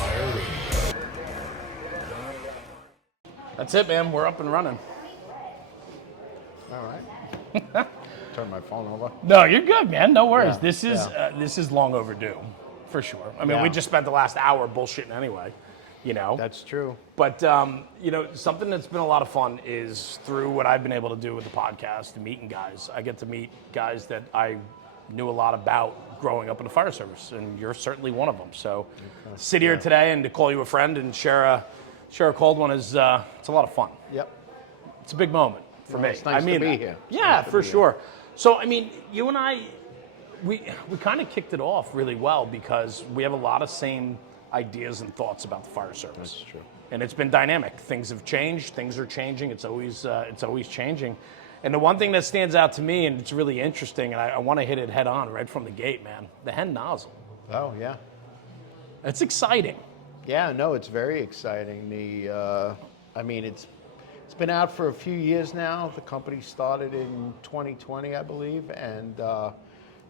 Fire Radio. That's it, man. We're up and running. All right. Turn my phone over. No, you're good, man. No worries. Yeah, This is long overdue, for sure. I mean, Yeah. we just spent the last hour bullshitting anyway, you know. That's true. But you know, something that's been a lot of fun is through what I've been able to do with the podcast and meeting guys. I get to meet guys that I knew a lot about growing up in the fire service, and you're certainly one of them. So, sit here today and to call you a friend and share a cold one is it's a lot of fun. Yep. It's a big moment for me. It's nice to be here. Yeah, for sure. So, I mean, you and I, we kind of kicked it off really well because we have a lot of same ideas and thoughts about the fire service. That's true. And it's been dynamic. Things have changed. Things are changing. It's always changing. And the one thing that stands out to me, and it's really interesting, and I want to hit it head on right from the gate, man, the hen nozzle. Oh, yeah. It's exciting. Yeah, no, it's very exciting. I mean, it's been out for a few years now. The company started in 2020, I believe, and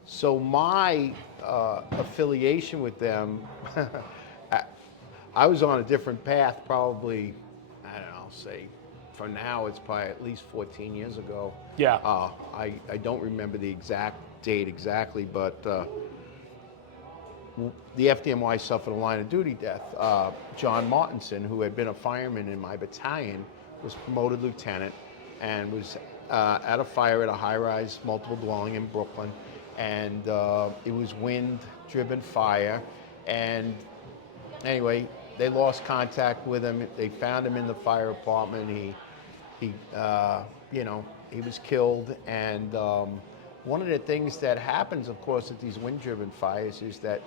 so my affiliation with them, I was on a different path probably, I don't know, say, for now it's probably at least 14 years ago. Yeah. I don't remember the exact date exactly, but the FDNY suffered a line of duty death. John Martinson, who had been a fireman in my battalion, was promoted lieutenant and was at a fire at a high-rise multiple dwelling in Brooklyn, and it was wind-driven fire. And anyway, they lost contact with him. They found him in the fire department. He you know, he was killed. And one of the things that happens, of course, at these wind-driven fires is that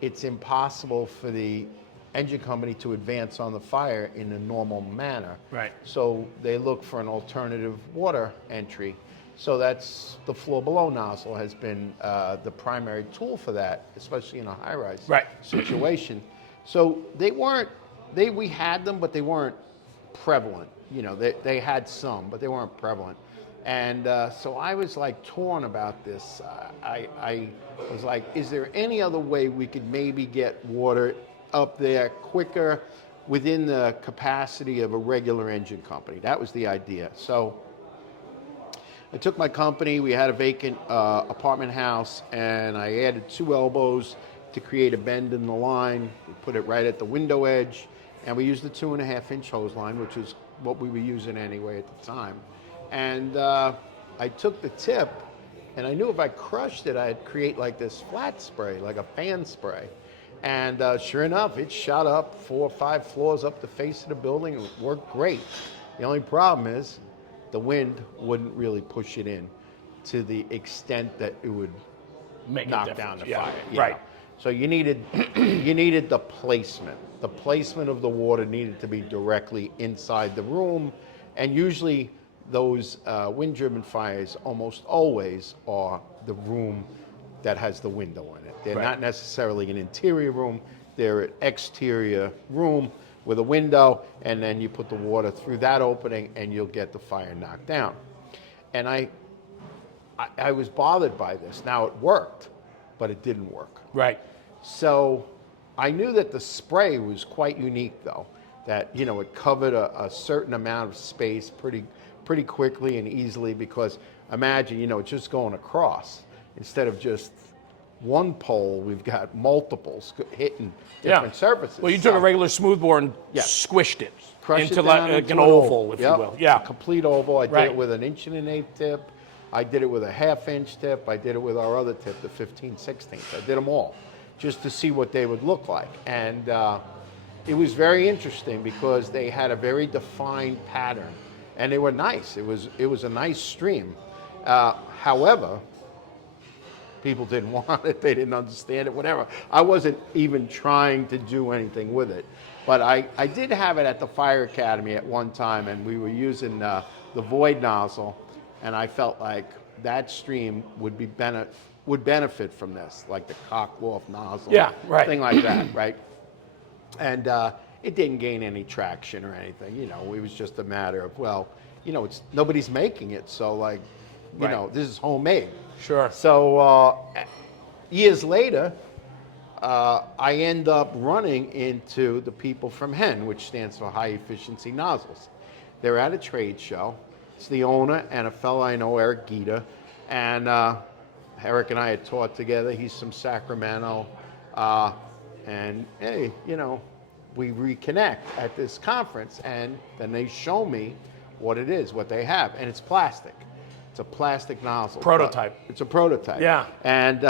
it's impossible for the engine company to advance on the fire in a normal manner. Right. So they look for an alternative water entry. So that's the floor below nozzle has been the primary tool for that, especially in a high-rise situation. So we had them, but they weren't prevalent. You know, they had some, but they weren't prevalent. And so I was like torn about this. I was like, is there any other way we could maybe get water up there quicker within the capacity of a regular engine company? That was the idea. So I took my company, we had a vacant apartment house, and I added 2 elbows to create a bend in the line. We put it right at the window edge, and we used the 2.5-inch hose line, which is what we were using anyway at the time. And I took the tip, and I knew if I crushed it, I'd create like this flat spray, like a fan spray. And sure enough, it shot up 4 or 5 floors up the face of the building. It worked great. The only problem is the wind wouldn't really push it in to the extent that it would knock down the fire. Yeah. Right. So you needed the placement. The placement of the water needed to be directly inside the room, and usually those wind-driven fires almost always are the room that has the window in it. They're not necessarily an interior room. They're an exterior room with a window, and then you put the water through that opening and you'll get the fire knocked down. And I was bothered by this. Now it worked, but it didn't work. Right. So I knew that the spray was quite unique though, that, you know, it covered a certain amount of space pretty quickly and easily, because imagine, you know, it's just going across. Instead of just one pole, we've got multiples hitting different surfaces. Well, you took a regular smoothbore and squished it into like an oval, if you will. Yeah, a complete oval. I did it with an 1 1/8 tip. I did it with a 1/2-inch tip. I did it with our other tip, the 15/16. I did them all just to see what they would look like. And it was very interesting because they had a very defined pattern, and they were nice. It was a nice stream. However, people didn't want it, they didn't understand it, whatever. I wasn't even trying to do anything with it. But I did have it at the Fire Academy at one time, and we were using the void nozzle, and I felt like that stream would benefit from this, like the cock-off nozzle, thing like that, right? And it didn't gain any traction or anything, you know. It was just a matter of, well, you know, nobody's making it, so like, you know, this is homemade. Sure. So years later, I end up running into the people from HEN, which stands for High Efficiency Nozzles. They're at a trade show. It's the owner and a fellow I know, Eric Gita. And Eric and I had taught together. He's from Sacramento. And hey, you know, we reconnect at this conference, and then they show me what it is, what they have. And it's plastic. It's a plastic nozzle. Prototype. It's a prototype. Yeah. And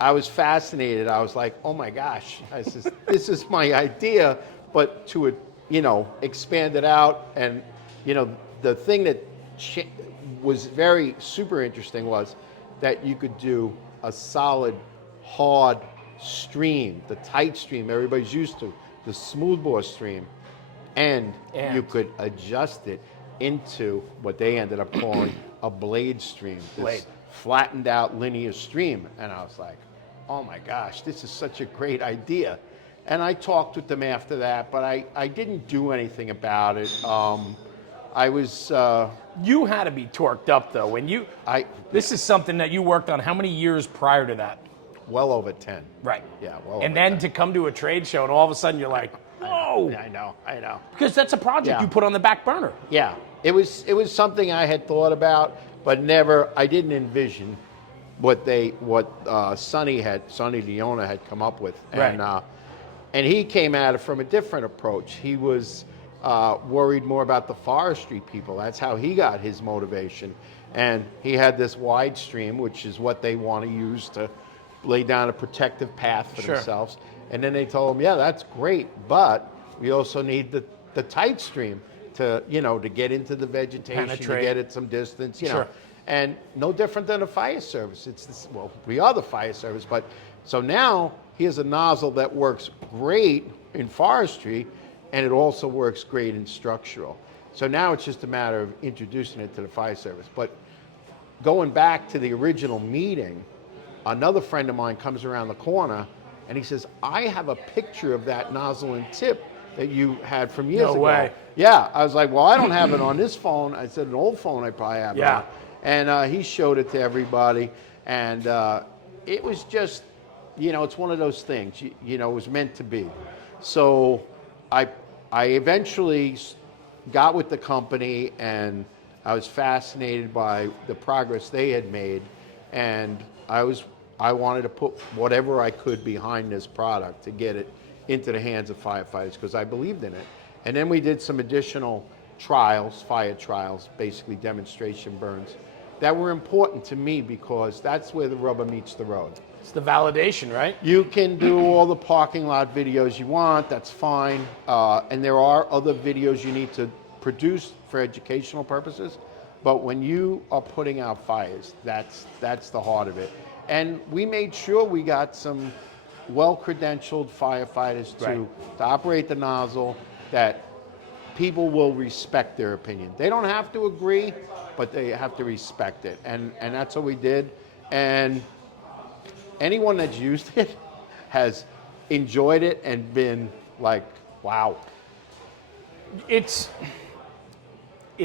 I was fascinated. I was like, oh my gosh, this is my idea, but to, you know, expand it out. And, you know, the thing that was very super interesting was that you could do a solid, hard stream, the tight stream everybody's used to, the smoothbore stream, and you could adjust it into what they ended up calling a blade stream, this flattened out linear stream. And I was like, oh my gosh, this is such a great idea. And I talked with them after that, but I didn't do anything about it. I was... you had to be torqued up though. When you... this is something that you worked on how many years prior to that? Well over 10. Right. Yeah, well and over then 10. to come to a trade show and all of a sudden you're like, whoa. I know. Because that's a project you put on the back burner. Yeah, it was something I had thought about, but never, I didn't envision what Sonny, the owner, had come up with. Right. And he came at it from a different approach. He was worried more about the forestry people. That's how he got his motivation. And he had this wide stream, which is what they want to use to lay down a protective path for themselves. And then they told him, yeah, that's great, but we also need the tight stream to, you know, to get into the vegetation, penetrate, to get it some distance, you know. And no different than a fire service. It's this, well, we are the fire service, but so now here's a nozzle that works great in forestry, and it also works great in structural. So now it's just a matter of introducing it to the fire service. But going back to the original meeting, another friend of mine comes around the corner and he says, I have a picture of that nozzle and tip that you had from years ago. No way. Yeah, I was like, well, I don't have it on this phone. I said, an old phone I probably have it on. And he showed it to everybody. And it was just, you know, it's one of those things, you know, it was meant to be. So I eventually got with the company, and I was fascinated by the progress they had made. And I wanted to put whatever I could behind this product to get it into the hands of firefighters, because I believed in it. And then we did some additional trials, fire trials, basically demonstration burns, that were important to me because that's where the rubber meets the road. It's the validation, right? You can do all the parking lot videos you want, that's fine. And there are other videos you need to produce for educational purposes. But when you are putting out fires, that's the heart of it. And we made sure we got some well-credentialed firefighters to operate the nozzle, that people will respect their opinion. They don't have to agree, but they have to respect it. And that's what we did. And anyone that's used it has enjoyed it and been like, wow. It's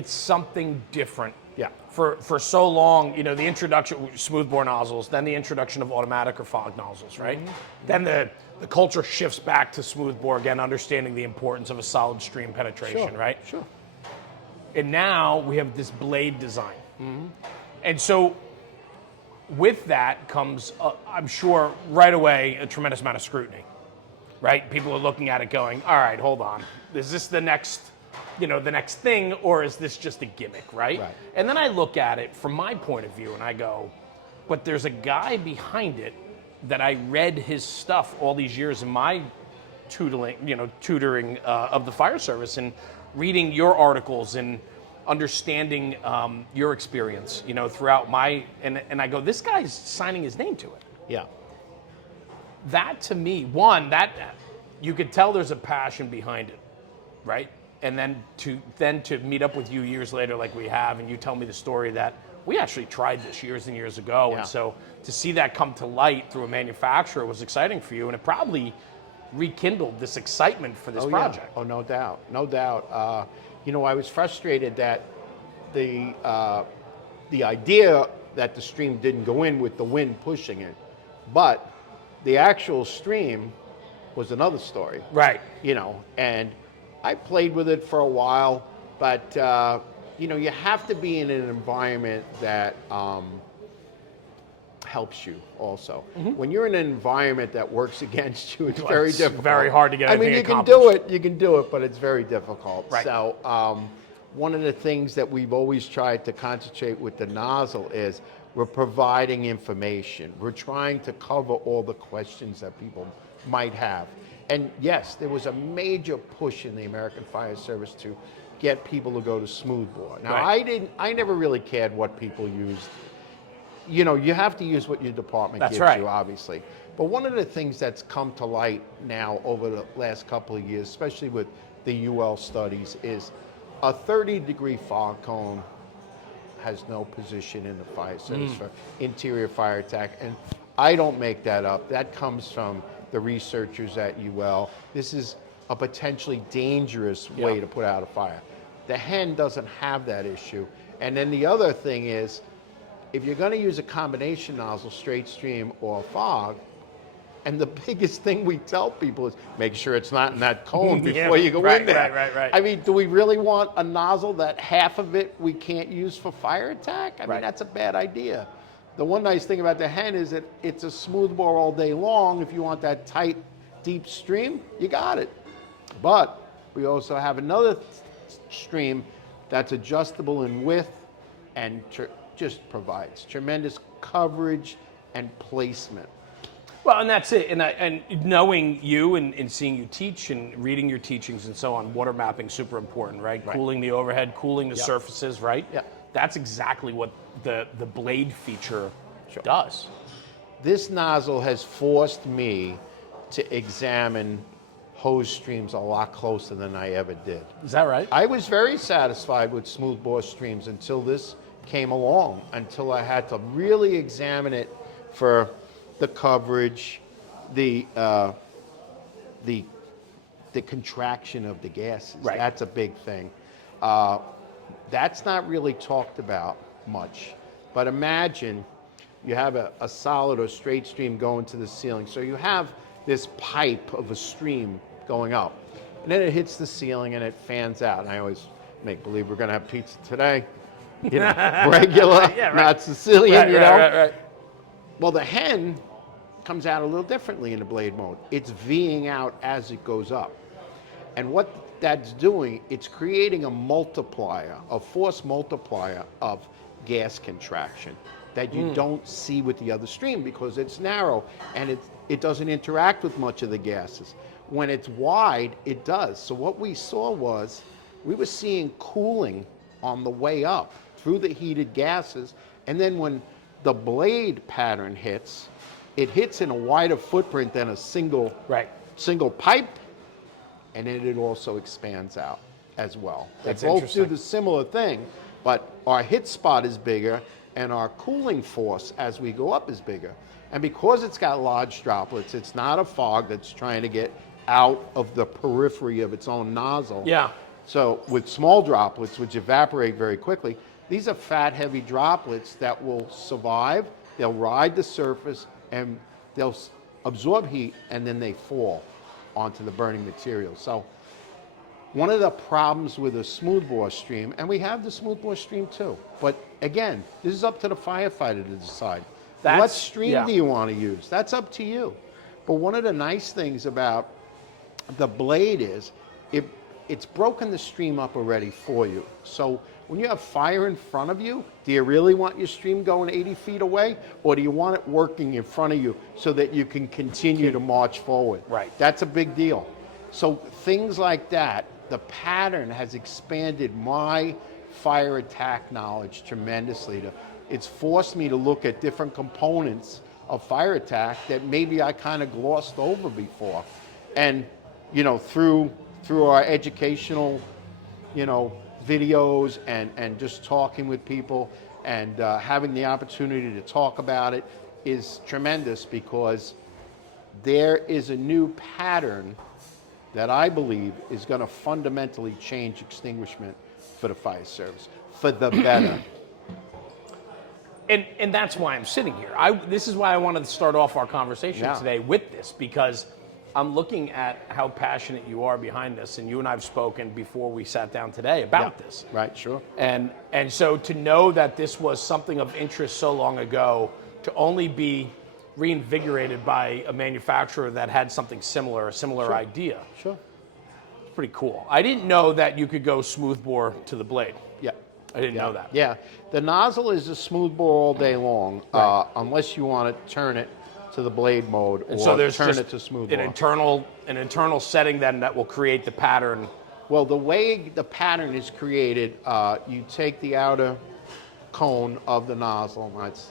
something different. Yeah. For so long, you know, the introduction, smoothbore nozzles, then the introduction of automatic or fog nozzles, right? Mm-hmm. Then the culture shifts back to smoothbore again, understanding the importance of a solid stream penetration, right? Sure. And now we have this blade design. Mm-hmm. And so with that comes, I'm sure, right away, a tremendous amount of scrutiny, right? People are looking at it going, all right, hold on. Is this the next, you know, the next thing, or is this just a gimmick, right? And then I look at it from my point of view and I go, but there's a guy behind it that I read his stuff all these years in my tutoring of the fire service, and reading your articles and understanding your experience, you know, throughout my, and I go, this guy's signing his name to it. Yeah. That to me, one, that you could tell there's a passion behind it, right? And then to meet up with you years later like we have, and you tell me the story that we actually tried this years and years ago. And so to see that come to light through a manufacturer was exciting for you, and it probably rekindled this excitement for this project. Oh, no doubt, no doubt. You know, I was frustrated that the idea that the stream didn't go in with the wind pushing it, but The actual stream was another story. Right. You know, and I played with it for a while, but you know, you have to be in an environment that helps you also. When you're in an environment that works against you, it's very difficult. Very hard to get I mean, anything you accomplished. can do it, but it's very difficult. Right. So one of the things that we've always tried to concentrate with the Nozzle is we're providing information. We're trying to cover all the questions that people might have. And yes, there was a major push in the American Fire Service to get people to go to smoothbore. Now, Right. I never really cared what people used. You know, you have to use what your department That's gives right. you, obviously. But one of the things that's come to light now over the last couple of years, especially with the UL studies, is a 30-degree fog cone has no position in the fire service for interior fire attack. And I don't make that up. That comes from the researchers at UL. This is a potentially dangerous way to put out a fire. The hen doesn't have that issue. And then the other thing is, if you're going to use a combination nozzle, straight stream or fog, and the biggest thing we tell people is make sure it's not in that cone before you go in there. Right. I mean, do we really want a nozzle that half of it we can't use for fire attack? I mean, that's a bad idea. The one nice thing about the hen is that it's a smooth bore all day long. If you want that tight, deep stream, you got it. But we also have another stream that's adjustable in width and just provides tremendous coverage and placement. Well, and that's it. And knowing you and seeing you teach and reading your teachings and so on, water mapping super important, right? Cooling the overhead, cooling the surfaces, right? Yeah. That's exactly what the blade feature does. This nozzle has forced me to examine hose streams a lot closer than I ever did. Is that right? I was very satisfied with smooth bore streams until this came along, until I had to really examine it for the coverage, the contraction of the gases. Right. That's a big thing. That's not really talked about much. But imagine you have a solid or straight stream going to the ceiling. So you have this pipe of a stream going up. And then it hits the ceiling and it fans out. And I always make believe we're going to have pizza today. You know, regular, not Sicilian, you know. Right. Well, the hen comes out a little differently in the blade mode. It's V'ing out as it goes up. And what that's doing, it's creating a multiplier, a force multiplier of gas contraction that you don't see with the other stream because it's narrow and it doesn't interact with much of the gases. When it's wide, it does. So what we saw was we were seeing cooling on the way up through the heated gases, and then when the blade pattern hits, it hits in a wider footprint than a single pipe, and then it also expands out as well. That's they both interesting. do the similar thing, but our hit spot is bigger, and our cooling force as we go up is bigger. And because it's got large droplets, it's not a fog that's trying to get out of the periphery of its own nozzle. Yeah. So with small droplets, which evaporate very quickly, these are fat, heavy droplets that will survive. They'll ride the surface and they'll absorb heat, and then they fall onto the burning material. So one of the problems with a smoothbore stream, and we have the smoothbore stream too, but again, this is up to the firefighter to decide. What stream do you want to use? That's up to you. But one of the nice things about the blade is it's broken the stream up already for you. So when you have fire in front of you, do you really want your stream going 80 feet away? Or do you want it working in front of you so that you can continue to march forward? Right. That's a big deal. So things like that, the pattern has expanded my fire attack knowledge tremendously. It's forced me to look at different components of fire attack that maybe I kind of glossed over before. And, you know, through our educational, you know, videos and just talking with people and having the opportunity to talk about it is tremendous, because there is a new pattern that I believe is going to fundamentally change extinguishment for the fire service, for the better. And that's why I'm sitting here. This is why I wanted to start off our conversation today with this, because I'm looking at how passionate you are behind this, and you and I have spoken before we sat down today about this. Right, sure. And so to know that this was something of interest so long ago, to only be reinvigorated by a manufacturer that had something similar, a similar idea. Sure. It's pretty cool. I didn't know that you could go smooth bore to the blade. Yeah. I didn't know that. Yeah. The nozzle is a smooth bore all day long, unless you want to turn it to the blade mode or so there's turn just it to smooth an bore. An internal setting then that will create the pattern. Well, the way the pattern is created, you take the outer cone of the nozzle, that's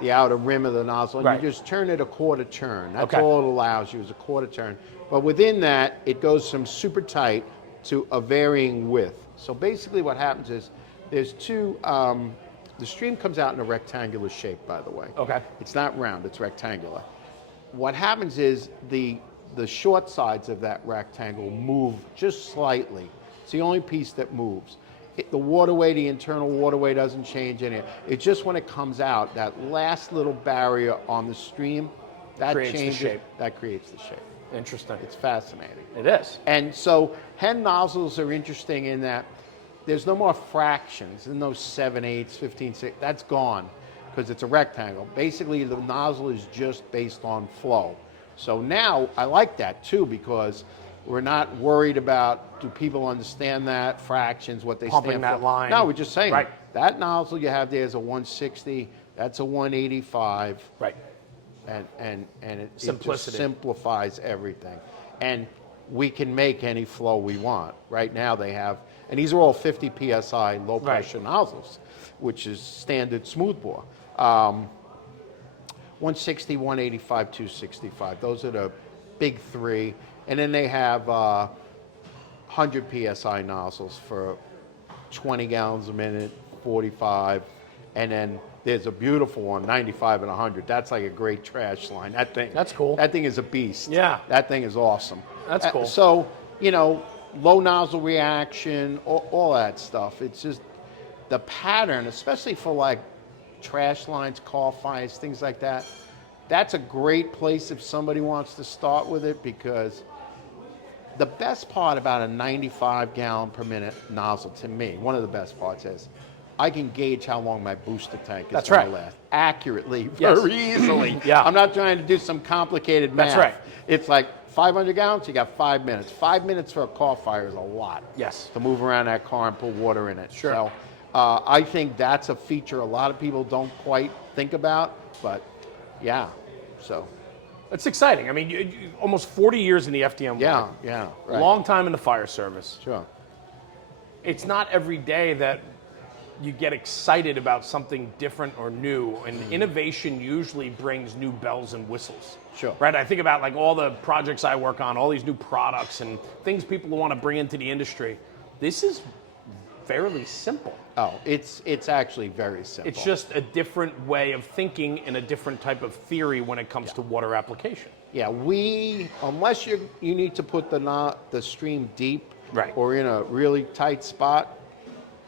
the outer rim of the nozzle, and you just turn it a quarter turn. That's all it allows you is a quarter turn. But within that, it goes from super tight to a varying width. So basically what happens is there's two, the stream comes out in a rectangular shape, by the way. Okay. It's not round, it's rectangular. What happens is the short sides of that rectangle move just slightly. It's the only piece that moves. The waterway, the internal waterway doesn't change any. It's just when it comes out, that last little barrier on the stream, that Creates changes, the shape. that creates the shape. Interesting. It's fascinating. It is. And so Hen nozzles are interesting in that there's no more fractions, there's no 7/8, 15/6, that's gone because it's a rectangle. Basically the nozzle is just based on flow. So now I like that too, because we're not worried about, do people understand that, fractions, what they Pumping stand that for. line. No, we're just saying, Right. that nozzle you have there is a 160, that's a 185. Right. And it just Simplicity. simplifies everything. And we can make any flow we want. Right now they have, and these are all 50 PSI low pressure nozzles, which is standard smooth bore. 160, 185, 265. Those are the big three. And then they have 100 PSI nozzles for 20 gallons a minute, 45. And then there's a beautiful one, 95 and 100. That's like a great trash line. That thing. That's cool. That thing is a beast. Yeah. That thing is awesome. That's cool. So, you know, low nozzle reaction, all that stuff. It's just the pattern, especially for like trash lines, car fires, things like that. That's a great place if somebody wants to start with it, because the best part about a 95 gallon per minute nozzle, to me, one of the best parts is I can gauge how long my booster tank is going to last accurately, very easily. I'm not trying to do some complicated math. That's right. It's like 500 gallons, you got 5 minutes. 5 minutes for a car fire is a lot. Yes. To move around that car and put water in it. Sure. So I think that's a feature a lot of people don't quite think about, but yeah, so. It's exciting. I mean, you almost 40 years in the FDM world. Yeah, right. Long time in the fire service. Sure. It's not every day that you get excited about something different or new, and innovation usually brings new bells and whistles. Sure. Right? I think about like all the projects I work on, all these new products and things people want to bring into the industry. This is fairly simple. Oh, it's actually very simple. It's just a different way of thinking and a different type of theory when it comes to water application. Yeah, unless you need to put the stream deep, or in a really tight spot,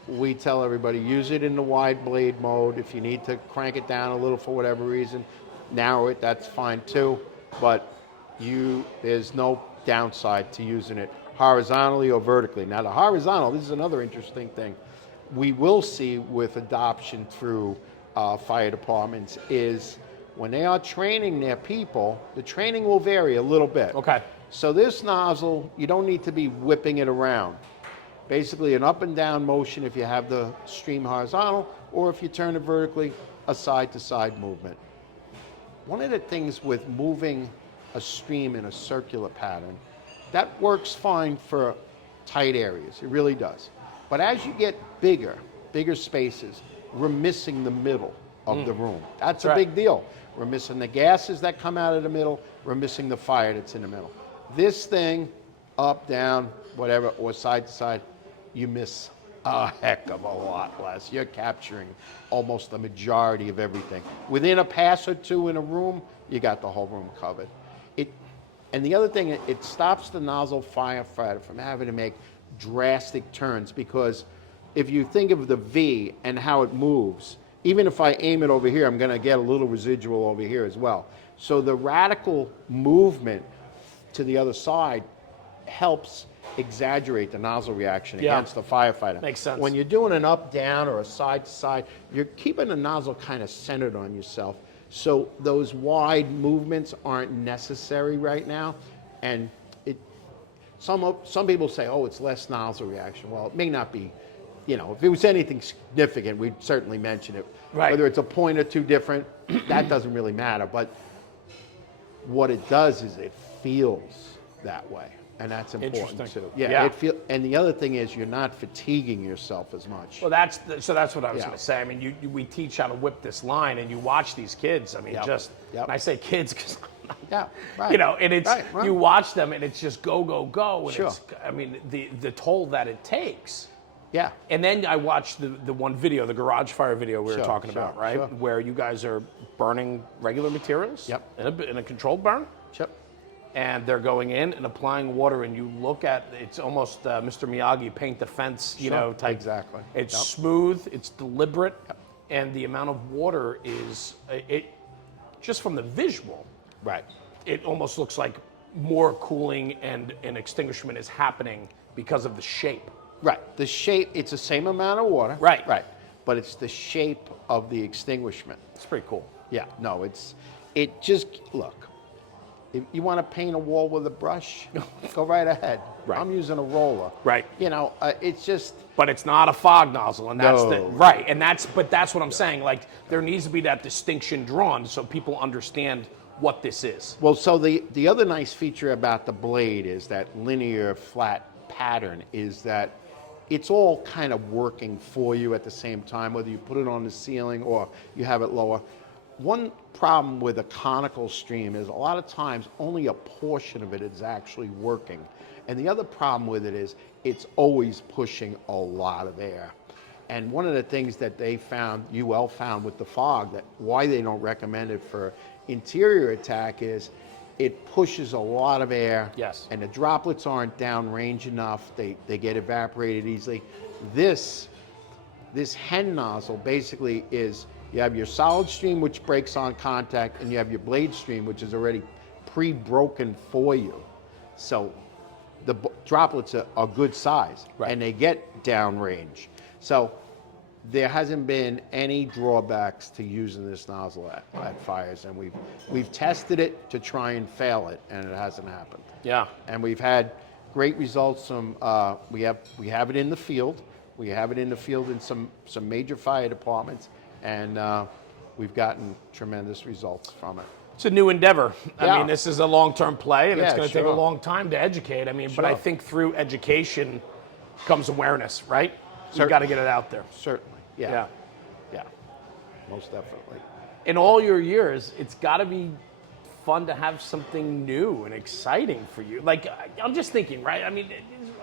we tell everybody use it in the wide blade mode. If you need to crank it down a little for whatever reason, narrow it, that's fine too. But there's no downside to using it horizontally or vertically. Now the horizontal, this is another interesting thing we will see with adoption through fire departments, is when they are training their people, the training will vary a little bit. Okay. So this nozzle, you don't need to be whipping it around. Basically an up and down motion if you have the stream horizontal, or if you turn it vertically, a side to side movement. One of the things with moving a stream in a circular pattern, that works fine for tight areas, it really does. But as you get bigger spaces, we're missing the middle of the room. That's a big deal. We're missing the gases that come out of the middle, we're missing the fire that's in the middle. This thing, up, down, whatever, or side to side, you miss a heck of a lot less. You're capturing almost the majority of everything. Within a pass or two in a room, you got the whole room covered. And the other thing, it stops the nozzle firefighter from having to make drastic turns, because if you think of the V and how it moves, even if I aim it over here, I'm going to get a little residual over here as well. So the radical movement to the other side helps exaggerate the nozzle reaction against the firefighter. Makes sense. When you're doing an up, down, or a side to side, you're keeping the nozzle kind of centered on yourself. So those wide movements aren't necessary right now. And some people say, oh, it's less nozzle reaction. Well, it may not be. You know, if it was anything significant, we'd certainly mention it. Right. Whether it's a point or two different, that doesn't really matter. But what it does is it feels that way. And that's important too. Yeah. And the other thing is you're not fatiguing yourself as much. Well, that's what I was going to say. I mean, we teach how to whip this line, and you watch these kids. I mean, and I say kids because, you know, and it's you watch them, and it's just go, go, go. And it's, I mean, the toll that it takes. Yeah. And then I watched the one video, the garage fire video we were talking about, right? Where you guys are burning regular materials in a controlled burn. Yep. And they're going in and applying water, and you look at it's almost Mr. Miyagi paint the fence, you know, type. Exactly. It's smooth, it's deliberate, and the amount of water is just from the visual. Right. It almost looks like more cooling and an extinguishment is happening because of the shape. Right. The shape. It's the same amount of water. Right. Right. But it's the shape of the extinguishment. It's pretty cool. Yeah. No. It just look. If you want to paint a wall with a brush, go right ahead. Right. I'm using a roller. Right. You know, it's just. But it's not a fog nozzle, and that's but that's what I'm saying. Like there needs to be that distinction drawn so people understand what this is. Well, so the other nice feature about the blade is that linear flat pattern is that it's all kind of working for you at the same time, whether you put it on the ceiling or you have it lower. One problem with a conical stream is a lot of times only a portion of it is actually working. And the other problem with it is it's always pushing a lot of air. And one of the things that they found, UL found with the fog, that why they don't recommend it for interior attack is it pushes a lot of air. Yes. And the droplets aren't downrange enough. They get evaporated easily. This hen nozzle basically is, you have your solid stream, which breaks on contact, and you have your blade stream, which is already pre-broken for you. So the droplets are good size, and they get downrange. So there hasn't been any drawbacks to using this nozzle at fires, and we've tested it to try and fail it, and it hasn't happened. Yeah. And we've had great results from, we have it in the field. We have it in the field in some major fire departments, and we've gotten tremendous results from it. It's a new endeavor. I mean, this is a long-term play, and it's going to take a long time to educate. I mean, but I think through education comes awareness, right? You've got to get it out there. Certainly. Yeah. Most definitely. In all your years, it's got to be fun to have something new and exciting for you. Like, I'm just thinking, right? I mean,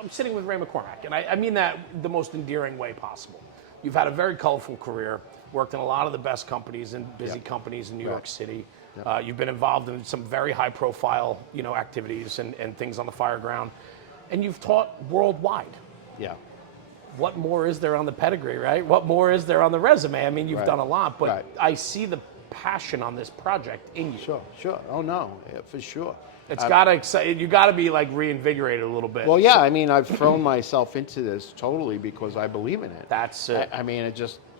I'm sitting with Ray McCormack, and I mean that the most endearing way possible. You've had a very colorful career, worked in a lot of the best companies and busy companies in New York City. You've been involved in some very high-profile, activities and things on the fire ground, and you've taught worldwide. Yeah. What more is there on the pedigree, right? What more is there on the resume? I mean, you've done a lot, but I see the passion on this project in you. Sure. Oh no, for sure. It's gotta excite. You gotta be like reinvigorated a little bit. Well, yeah. I mean, I've thrown myself into this totally because I believe in it. That's it. I mean,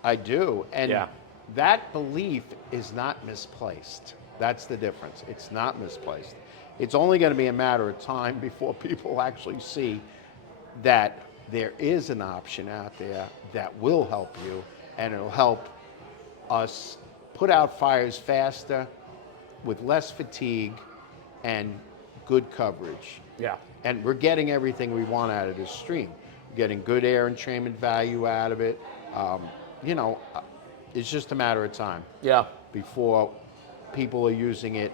I do, and that belief is not misplaced. That's the difference. It's not misplaced. It's only going to be a matter of time before people actually see that there is an option out there that will help you, and it'll help us put out fires faster with less fatigue and good coverage. Yeah. And we're getting everything we want out of this stream. We're getting good air entrainment value out of it. It's just a matter of time. Yeah. Before people are using it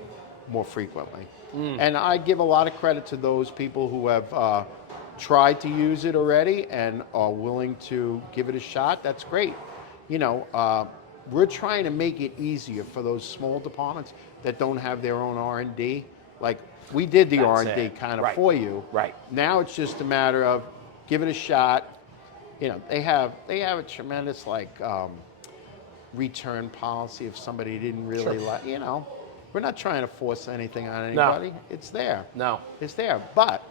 more frequently. And I give a lot of credit to those people who have tried to use it already and are willing to give it a shot. That's great. We're trying to make it easier for those small departments that don't have their own R&D. Like, we did the R&D kind of for you. Right. Now it's just a matter of give it a shot. They have a tremendous return policy if somebody didn't really like, we're not trying to force anything on No. anybody. It's there. No. It's there. But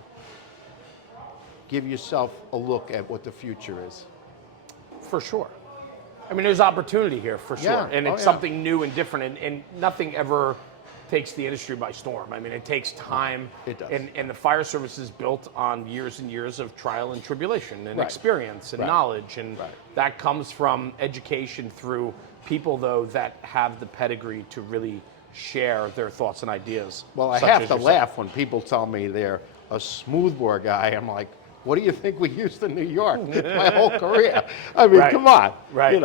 give yourself a look at what the future is. For sure. I mean, there's opportunity here for sure. Yeah. And it's something new and different, and nothing ever takes the industry by storm. I mean, it takes time. It does. And the fire service is built on years and years of trial and tribulation and Right. experience and Right. knowledge. And Right. that comes from education through people, though, that have the pedigree to really share their thoughts and ideas. Well, I such have as to yourself. laugh when people tell me they're a smoothbore guy. I'm like, what do you think we used in New York my whole career? I mean, Right. come on. Right.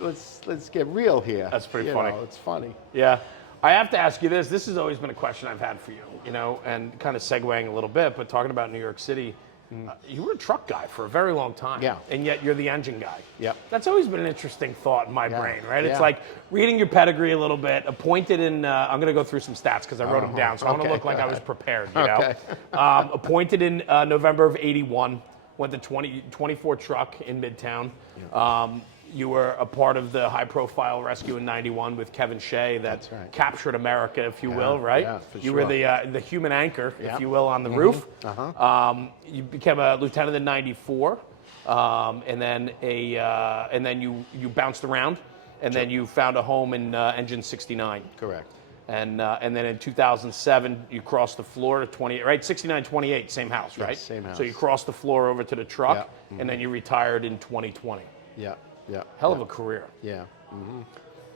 Let's get real here. That's pretty funny. It's funny. Yeah. I have to ask you this. This has always been a question I've had for you, and kind of segueing a little bit, but talking about New York City, you were a truck guy for a very long time. Yeah. And yet you're the engine guy. Yep. That's always been an interesting thought in my Yeah. brain, right? It's Yeah. like reading your pedigree a little bit, appointed in, I'm going to go through some stats because I wrote them down, so I want to Okay. look like I was prepared, Okay. Appointed in November of 81, went to 24 truck in Midtown. You were a part of the high-profile rescue in '91 with Kevin Shea that That's right. captured America, if you will, right? yeah, for You were sure. the human anchor, Yeah. if you will, on the roof. Uh-huh. You became a lieutenant in '94, and then you bounced around, and then you found a home in Engine 69. Correct. And then in 2007, you crossed the floor to 28, right? 69, 28, same house, right? same house. So you crossed the floor over to the truck, Yeah. and then you retired in 2020. Yeah. Yeah. Hell of a career. Yeah.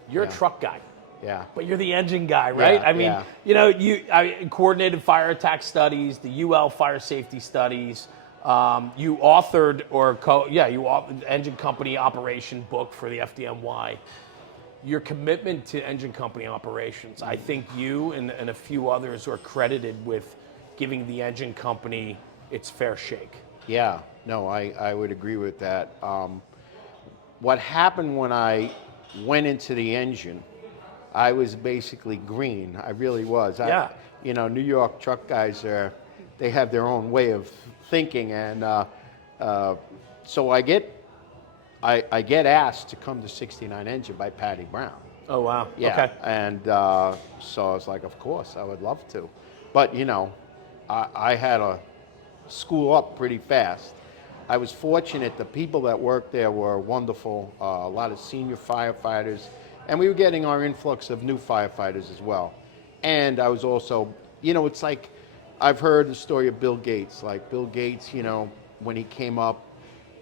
You're a truck guy, Yeah. but you're the engine guy, right? Yeah, I mean, yeah. I coordinated fire attack studies, the UL fire safety studies. You authored you authored the engine company operation book for the FDNY. Your commitment to engine company operations, I think you and a few others are credited with giving the engine company its fair shake. Yeah. No, I would agree with that. What happened when I went into the engine, I was basically green. I really was. Yeah. New York truck guys they have their own way of thinking, and so I get asked to come to 69 Engine by Patty Brown. Oh, wow. Yeah. Okay. And so I was like, of course, I would love to. But, I had to school up pretty fast. I was fortunate. The people that worked there were wonderful, a lot of senior firefighters, and we were getting our influx of new firefighters as well. And I was also, it's like, I've heard the story of Bill Gates. Like Bill Gates, when he came up,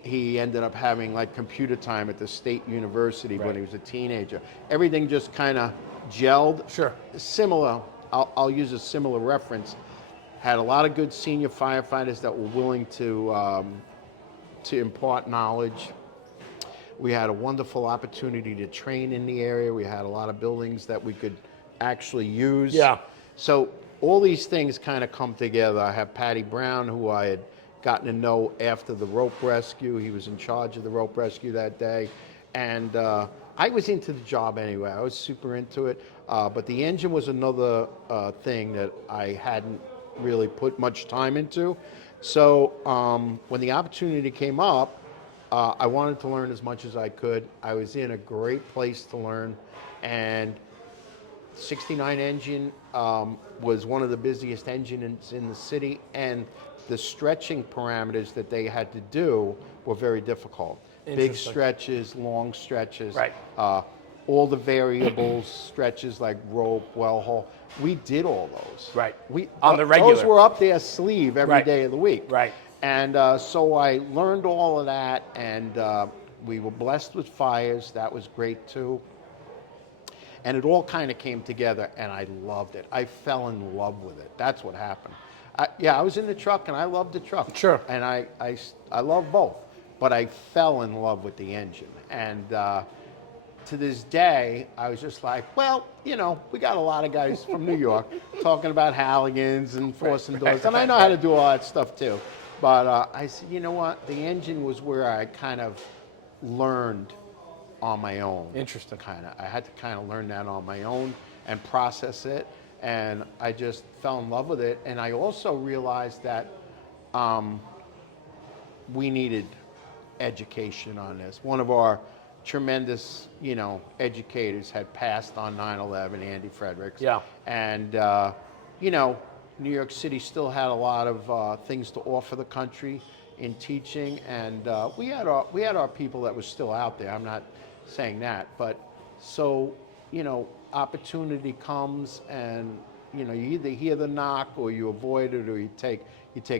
he ended up having like computer time at the State University when he was a teenager. Everything just kind of gelled. Sure. Similar, I'll use a similar reference. Had a lot of good senior firefighters that were willing to impart knowledge. We had a wonderful opportunity to train in the area. We had a lot of buildings that we could actually use. Yeah. So all these things kind of come together. I have Patty Brown, who I had gotten to know after the rope rescue. He was in charge of the rope rescue that day. And I was into the job anyway. I was super into it. But the engine was another thing that I hadn't really put much time into. So when the opportunity came up, I wanted to learn as much as I could. I was in a great place to learn, and 69 Engine was one of the busiest engines in the city, and the stretching parameters that they had to do were very difficult. Big stretches, long stretches. Right. All the variables, stretches like rope, well haul. We did all those. Right. We On the regular. Those were up their sleeve every Right. day of the week. Right. And so I learned all of that, and we were blessed with fires. That was great too. And it all kind of came together, and I loved it. I fell in love with it. That's what happened. I was in the truck, and I loved the truck. Sure. And I love both, but I fell in love with the engine. And to this day, I was just like, well, we got a lot of guys from New York talking about Halligans and forcing doors, and I know how to do all that stuff too. But I said, you know what? The engine was where I kind of learned on my own. Interesting. I had to kind of learn that on my own and process it, and I just fell in love with it. And I also realized that we needed education on this. One of our tremendous, educators had passed on 9/11, Andy Fredericks. Yeah. And, New York City still had a lot of things to offer the country in teaching, and we had our people that were still out there. I'm not saying that, but so, opportunity comes, and you either hear the knock or you avoid it, or you take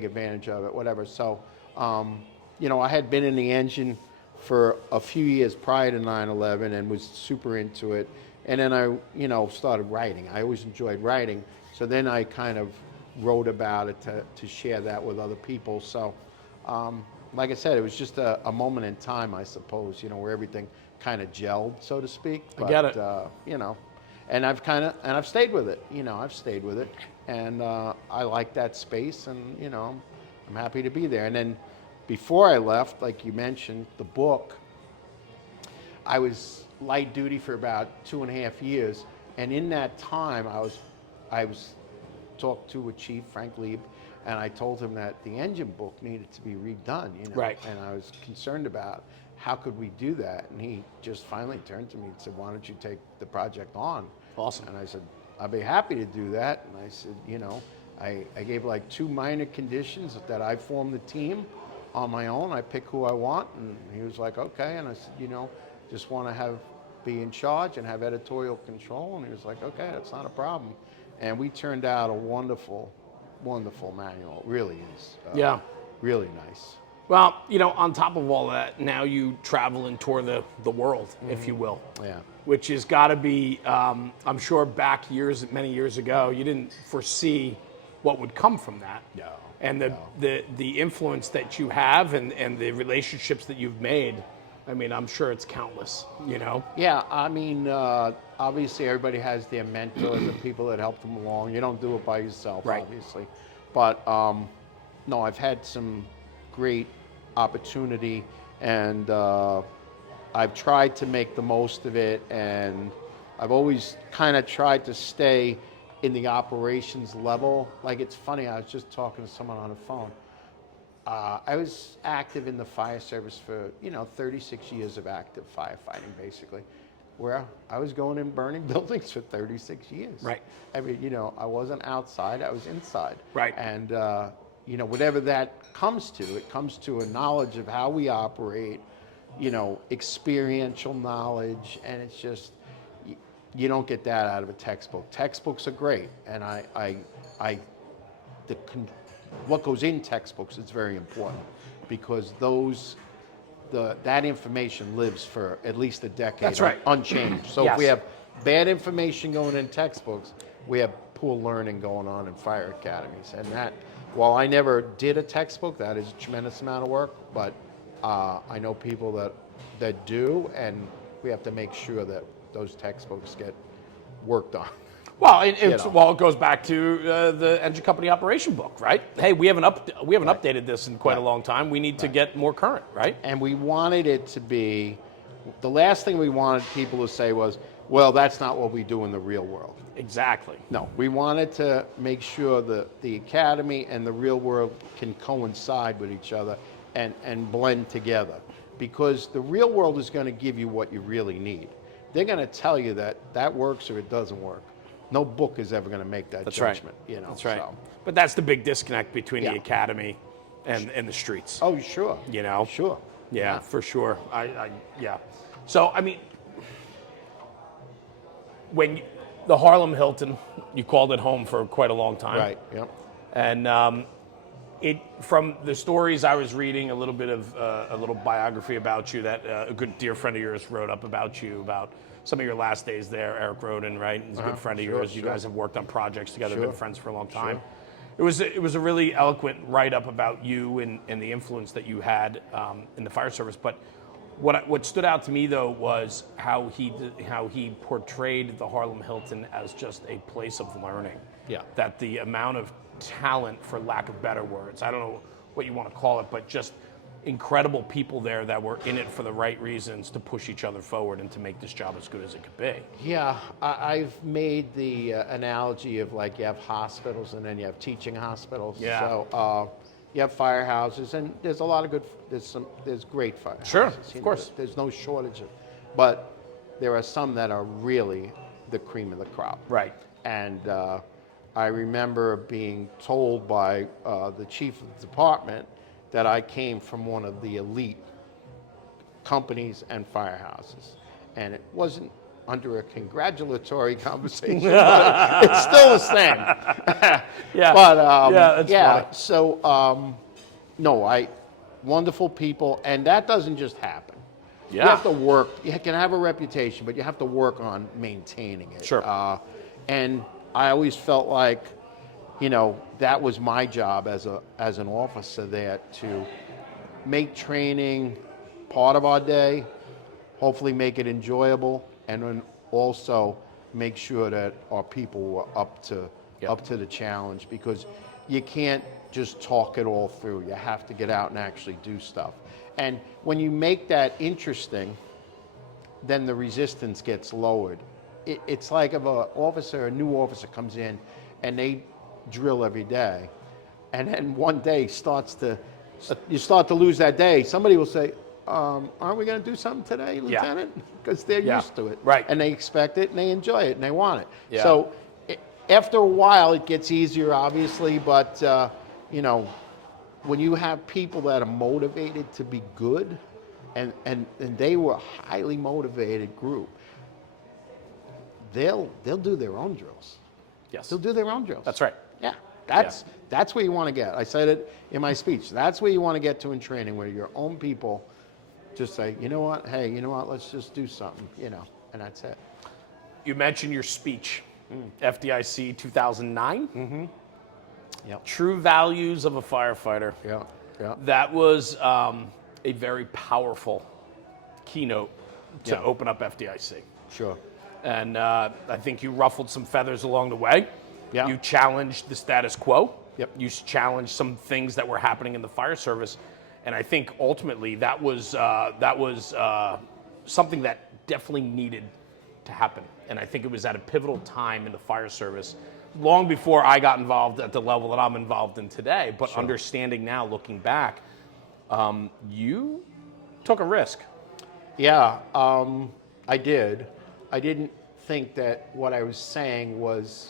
advantage of it, whatever. So, I had been in the engine for a few years prior to 9/11 and was super into it. And then I, started writing. I always enjoyed writing. So then I kind of wrote about it to share that with other people. So, like I said, it was just a moment in time, I suppose, where everything kind of gelled, so to speak. But, I get it. And I've stayed with it. I've stayed with it, and I like that space, and I'm happy to be there. And then before I left, like you mentioned, the book, I was light duty for about 2.5 years, and in that time, I was talked to with Chief Frank Lieb, and I told him that the engine book needed to be redone. Right. And I was concerned about how could we do that, and he just finally turned to me and said, "Why don't you take the project on?" Awesome. And I said, "I'd be happy to do that." And I said, I gave like 2 minor conditions that I form the team on my own. I pick who I want, and he was like, "Okay." And I said, just want to be in charge and have editorial control. And he was like, "Okay, that's not a problem." And we turned out a wonderful, wonderful manual. It really is. Yeah. Really nice. Well, on top of all that, now you travel and tour the world, if you will. Yeah. Which has got to be, I'm sure back many years ago, you didn't foresee what would come from that. No. And the influence that you have and the relationships that you've made, I mean, I'm sure it's countless, Yeah, I mean, obviously everybody has their mentors and people that help them along. You don't do it by yourself, Right. obviously. But no, I've had some great opportunity, and I've tried to make the most of it, and I've always kind of tried to stay in the operations level. Like, it's funny, I was just talking to someone on the phone. I was active in the fire service for 36 years of active firefighting, basically, where I was going in burning buildings for 36 years. Right. I mean, I wasn't outside, I was inside. Right. And whatever that comes to, it comes to a knowledge of how we operate, experiential knowledge, and it's just, you don't get that out of a textbook. Textbooks are great, and what goes in textbooks is very important, because that information lives for at least a decade. That's right. Unchanged. So Yes. if we have bad information going in textbooks, we have poor learning going on in fire academies. And that, while I never did a textbook, that is a tremendous amount of work, but I know people that do, and we have to make sure that those textbooks get worked on. Well, it goes back to the engine company operation book, right? Hey, we haven't updated this in quite a long time. We need to get more current, right? And we wanted it to be, the last thing we wanted people to say was, well, that's not what we do in the real world. Exactly. No, we wanted to make sure that the academy and the real world can coincide with each other and blend together, because the real world is going to give you what you really need. They're going to tell you that works or it doesn't work. No book is ever going to make that judgment. Right. That's right. So. But that's the big disconnect between Yeah. the academy and the streets. Oh, sure. Sure. Yeah, for sure. Yeah. So, I mean, the Harlem Hilton, you called it home for quite a long time. Right, yep. And from the stories I was reading, a little bit of a little biography about you that a good dear friend of yours wrote up about you, about some of your last days there, Eric Roden, right? He's a good friend of yours. You guys have worked on projects together, been friends for a long time. Sure. It was a really eloquent write-up about you and the influence that you had in the fire service. But what stood out to me, though, was how he portrayed the Harlem Hilton as just a place of learning. Yeah. That the amount of talent, for lack of better words, I don't know what you want to call it, but just incredible people there that were in it for the right reasons to push each other forward and to make this job as good as it could be. Yeah, I've made the analogy of, like, you have hospitals and then you have teaching hospitals. Yeah. So you have firehouses, and there's a lot of there's great firehouses. Sure, of course. There's no shortage but there are some that are really the cream of the crop. Right. And I remember being told by the chief of the department that I came from one of the elite companies and firehouses. And it wasn't under a congratulatory conversation, but it's still the same. Yeah. But that's funny. so no, wonderful people, and that doesn't just happen. Yeah. You have to work. You can have a reputation, but you have to work on maintaining it. Sure. And I always felt like, that was my job as an officer there, to make training part of our day, hopefully make it enjoyable, and then also make sure that our people were up to the challenge, because you can't just talk it all through. You have to get out and actually do stuff. And when you make that interesting, then the resistance gets lowered. It's like if a new officer comes in and they drill every day, and then one day you start to lose that day, somebody will say, aren't we going to do something today, Lieutenant? Because they're used to it. Right. And they expect it, and they enjoy it, and they want it. Yeah. So after a while, it gets easier, obviously, but, when you have people that are motivated to be good, and they were a highly motivated group, they'll do their own drills. Yes. They'll do their own drills. That's right. Yeah. That's where you want to get. I said it in my speech. That's where you want to get to in training, where your own people just say, you know what, hey, let's just do something, and that's it. You mentioned your speech, FDIC 2009. Mm-hmm. Yep. True values of a firefighter. Yeah. Yeah. That was a very powerful keynote to open up FDIC. Sure. And I think you ruffled some feathers along the way. Yeah. You challenged the status quo. Yep. You challenged some things that were happening in the fire service. And I think ultimately that was something that definitely needed to happen. And I think it was at a pivotal time in the fire service, long before I got involved at the level that I'm involved in today. But understanding now, looking back, you took a risk. Yeah, I did. I didn't think that what I was saying was...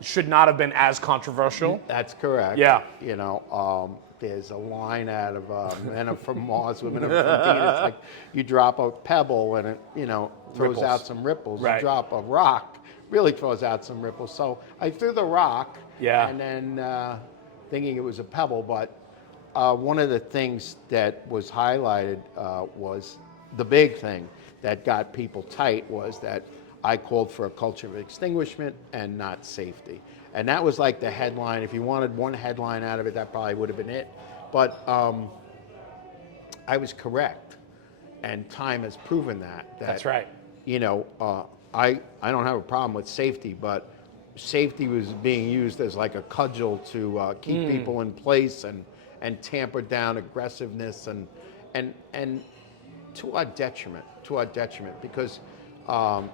Should not have been as controversial. That's correct. Yeah. There's a line out of Men Are From Mars, Women Are From Venus. It's like you drop a pebble and it, throws Ripples. out some ripples. Right. You drop a rock, really throws out some ripples. So I threw the rock, and then thinking it was a pebble. But one of the things that was highlighted was the big thing that got people tight was that I called for a culture of extinguishment and not safety. And that was like the headline. If you wanted one headline out of it, that probably would have been it. But I was correct. And time has proven that. That's right. I don't have a problem with safety, but safety was being used as like a cudgel to keep people in place and tamper down aggressiveness and to our detriment, because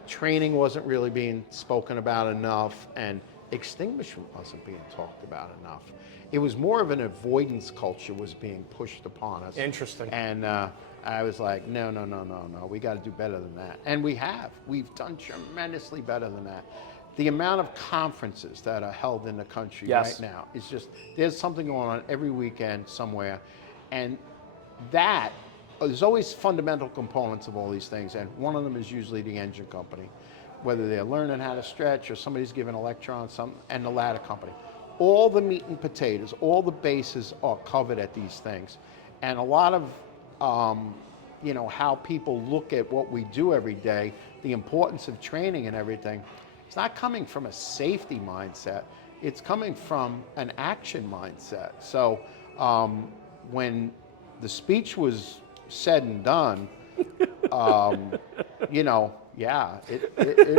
training wasn't really being spoken about enough, and extinguishment wasn't being talked about enough. It was more of an avoidance culture was being pushed upon us. Interesting. And I was like, no, we got to do better than that. And we've done tremendously better than that. The amount of conferences that are held in the country right now is just, there's something going on every weekend somewhere. And there's always fundamental components of all these things, and one of them is usually the engine company, whether they're learning how to stretch or somebody's giving a lecture on something, and the ladder company. All the meat and potatoes, all the bases are covered at these things. And a lot of, how people look at what we do every day, the importance of training and everything, it's not coming from a safety mindset, it's coming from an action mindset. So when the speech was said and done, it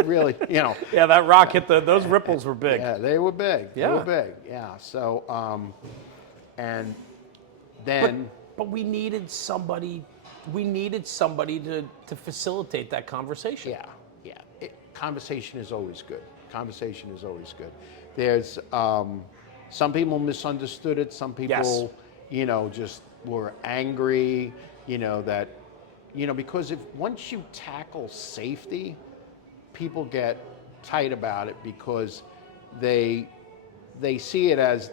really, Yeah, that rock hit those ripples were big. Yeah, they were big. Yeah. They were big. Yeah. So, and then. But we needed somebody. We needed somebody to facilitate that conversation. Yeah. Conversation is always good. There's some people misunderstood it. Some people, just were angry. That because once you tackle safety, people get tight about it because they see it as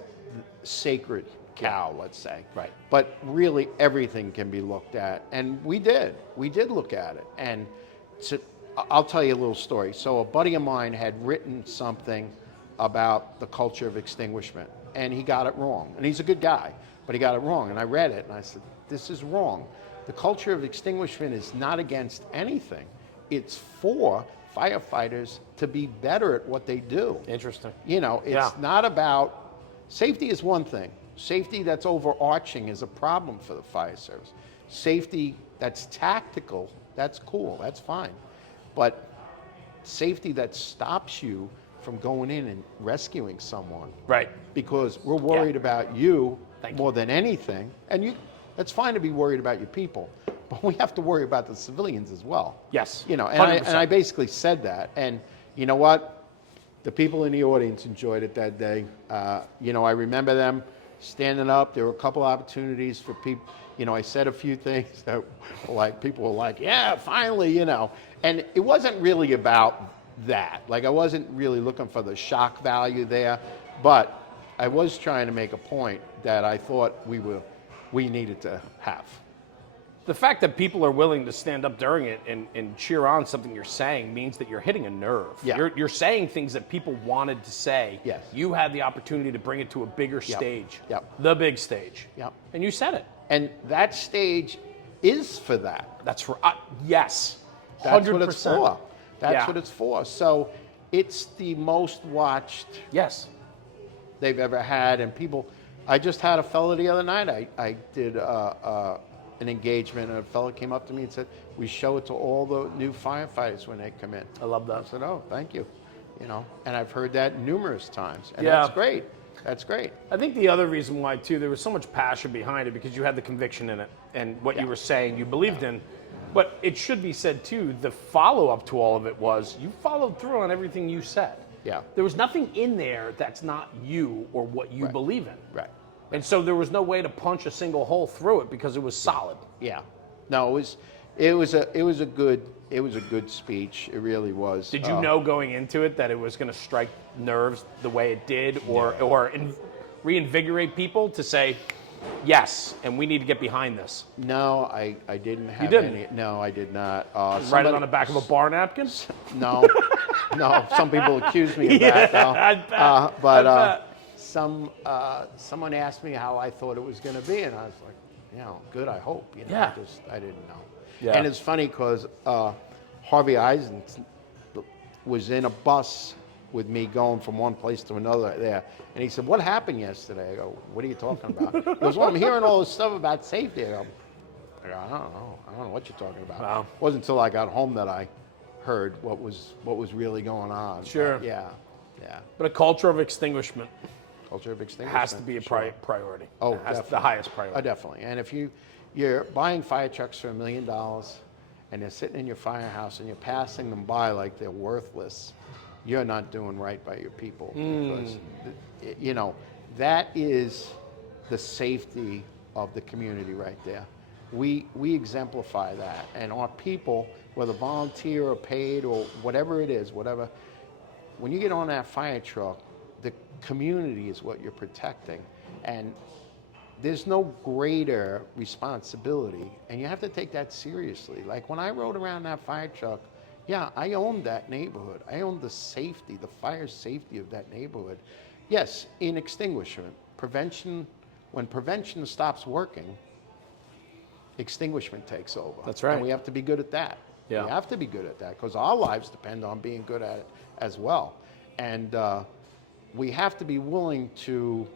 sacred cow, let's say. Right. But really everything can be looked at. And we did look at it. And I'll tell you a little story. So a buddy of mine had written something about the culture of extinguishment, and he got it wrong. And he's a good guy, but he got it wrong. And I read it and I said, this is wrong. The culture of extinguishment is not against anything. It's for firefighters to be better at what they do. Interesting. It's not about, safety is one thing. Safety that's overarching is a problem for the fire service. Safety that's tactical, that's cool, that's fine. But safety that stops you from going in and rescuing someone. Right. Because we're worried about you Thank more than anything. And it's fine to be worried about your people, but we have to worry about the civilians as well. Yes. And I basically said that. And you know what? The people in the audience enjoyed it that day. I remember them standing up. There were a couple opportunities for people. I said a few things that people were like, yeah, finally, And it wasn't really about that. I wasn't really looking for the shock value there, but I was trying to make a point that I thought we needed to have. The fact that people are willing to stand up during it and cheer on something you're saying means that you're hitting a nerve. Yeah. You're saying things that people wanted to say. Yes. You had the opportunity to bring it to a bigger stage. Yep. The big stage. Yep. And you said it. And that stage is for that. That's right. Yes. 100%. That's what it's for. That's Yeah. what it's for. So it's the most watched Yes. they've ever had. And people, I just had a fellow the other night. I did an engagement, and a fellow came up to me and said, we show it to all the new firefighters when they come in. I love that. I said, oh, thank you. And I've heard that numerous times. And Yeah. that's great. That's great. I think the other reason why, too, there was so much passion behind it because you had the conviction in it and what you were saying you believed in. But it should be said, too, the follow-up to all of it was you followed through on everything you said. Yeah. There was nothing in there that's not you or what you believe in. Right. And so there was no way to punch a single hole through it because it was solid. Yeah. No, it was a good speech. It really was. Did you know going into it that it was going to strike nerves the way it did, or reinvigorate people to say, yes, and we need to get behind this? No, I didn't have didn't? any. No, I did not. Write it on the back of a bar napkin? No, no. Some people accuse me of that. Though. I bet. Someone asked me how I thought it was going to be, and I was like, good. I hope. Yeah. I didn't know. Yeah. And it's funny because Harvey Eisen was in a bus with me going from one place to another there. And he said, what happened yesterday? I go, what are you talking about? He goes, well, I'm hearing all this stuff about safety. I go, I don't know. I don't know what you're talking about. Wow. It wasn't until I got home that I heard what was really going on. Sure. But yeah. But a culture of extinguishment Culture of extinguishment. has to be a priority. Oh, It has definitely. the highest priority. Definitely. And if you're buying fire trucks for $1 million and they're sitting in your firehouse and you're passing them by like they're worthless, you're not doing right by your people. Because, that is the safety of the community right there. We exemplify that. And our people, whether volunteer or paid or whatever it is, when you get on that fire truck, the community is what you're protecting. And there's no greater responsibility, and you have to take that seriously. Like when I rode around that fire truck, I owned that neighborhood. I owned the safety, the fire safety of that neighborhood. Yes, in extinguishment, prevention, when prevention stops working, extinguishment takes over. That's right. And we have to be good at that. Yeah. We have to be good at that because our lives depend on being good at it as well. And we have to be willing to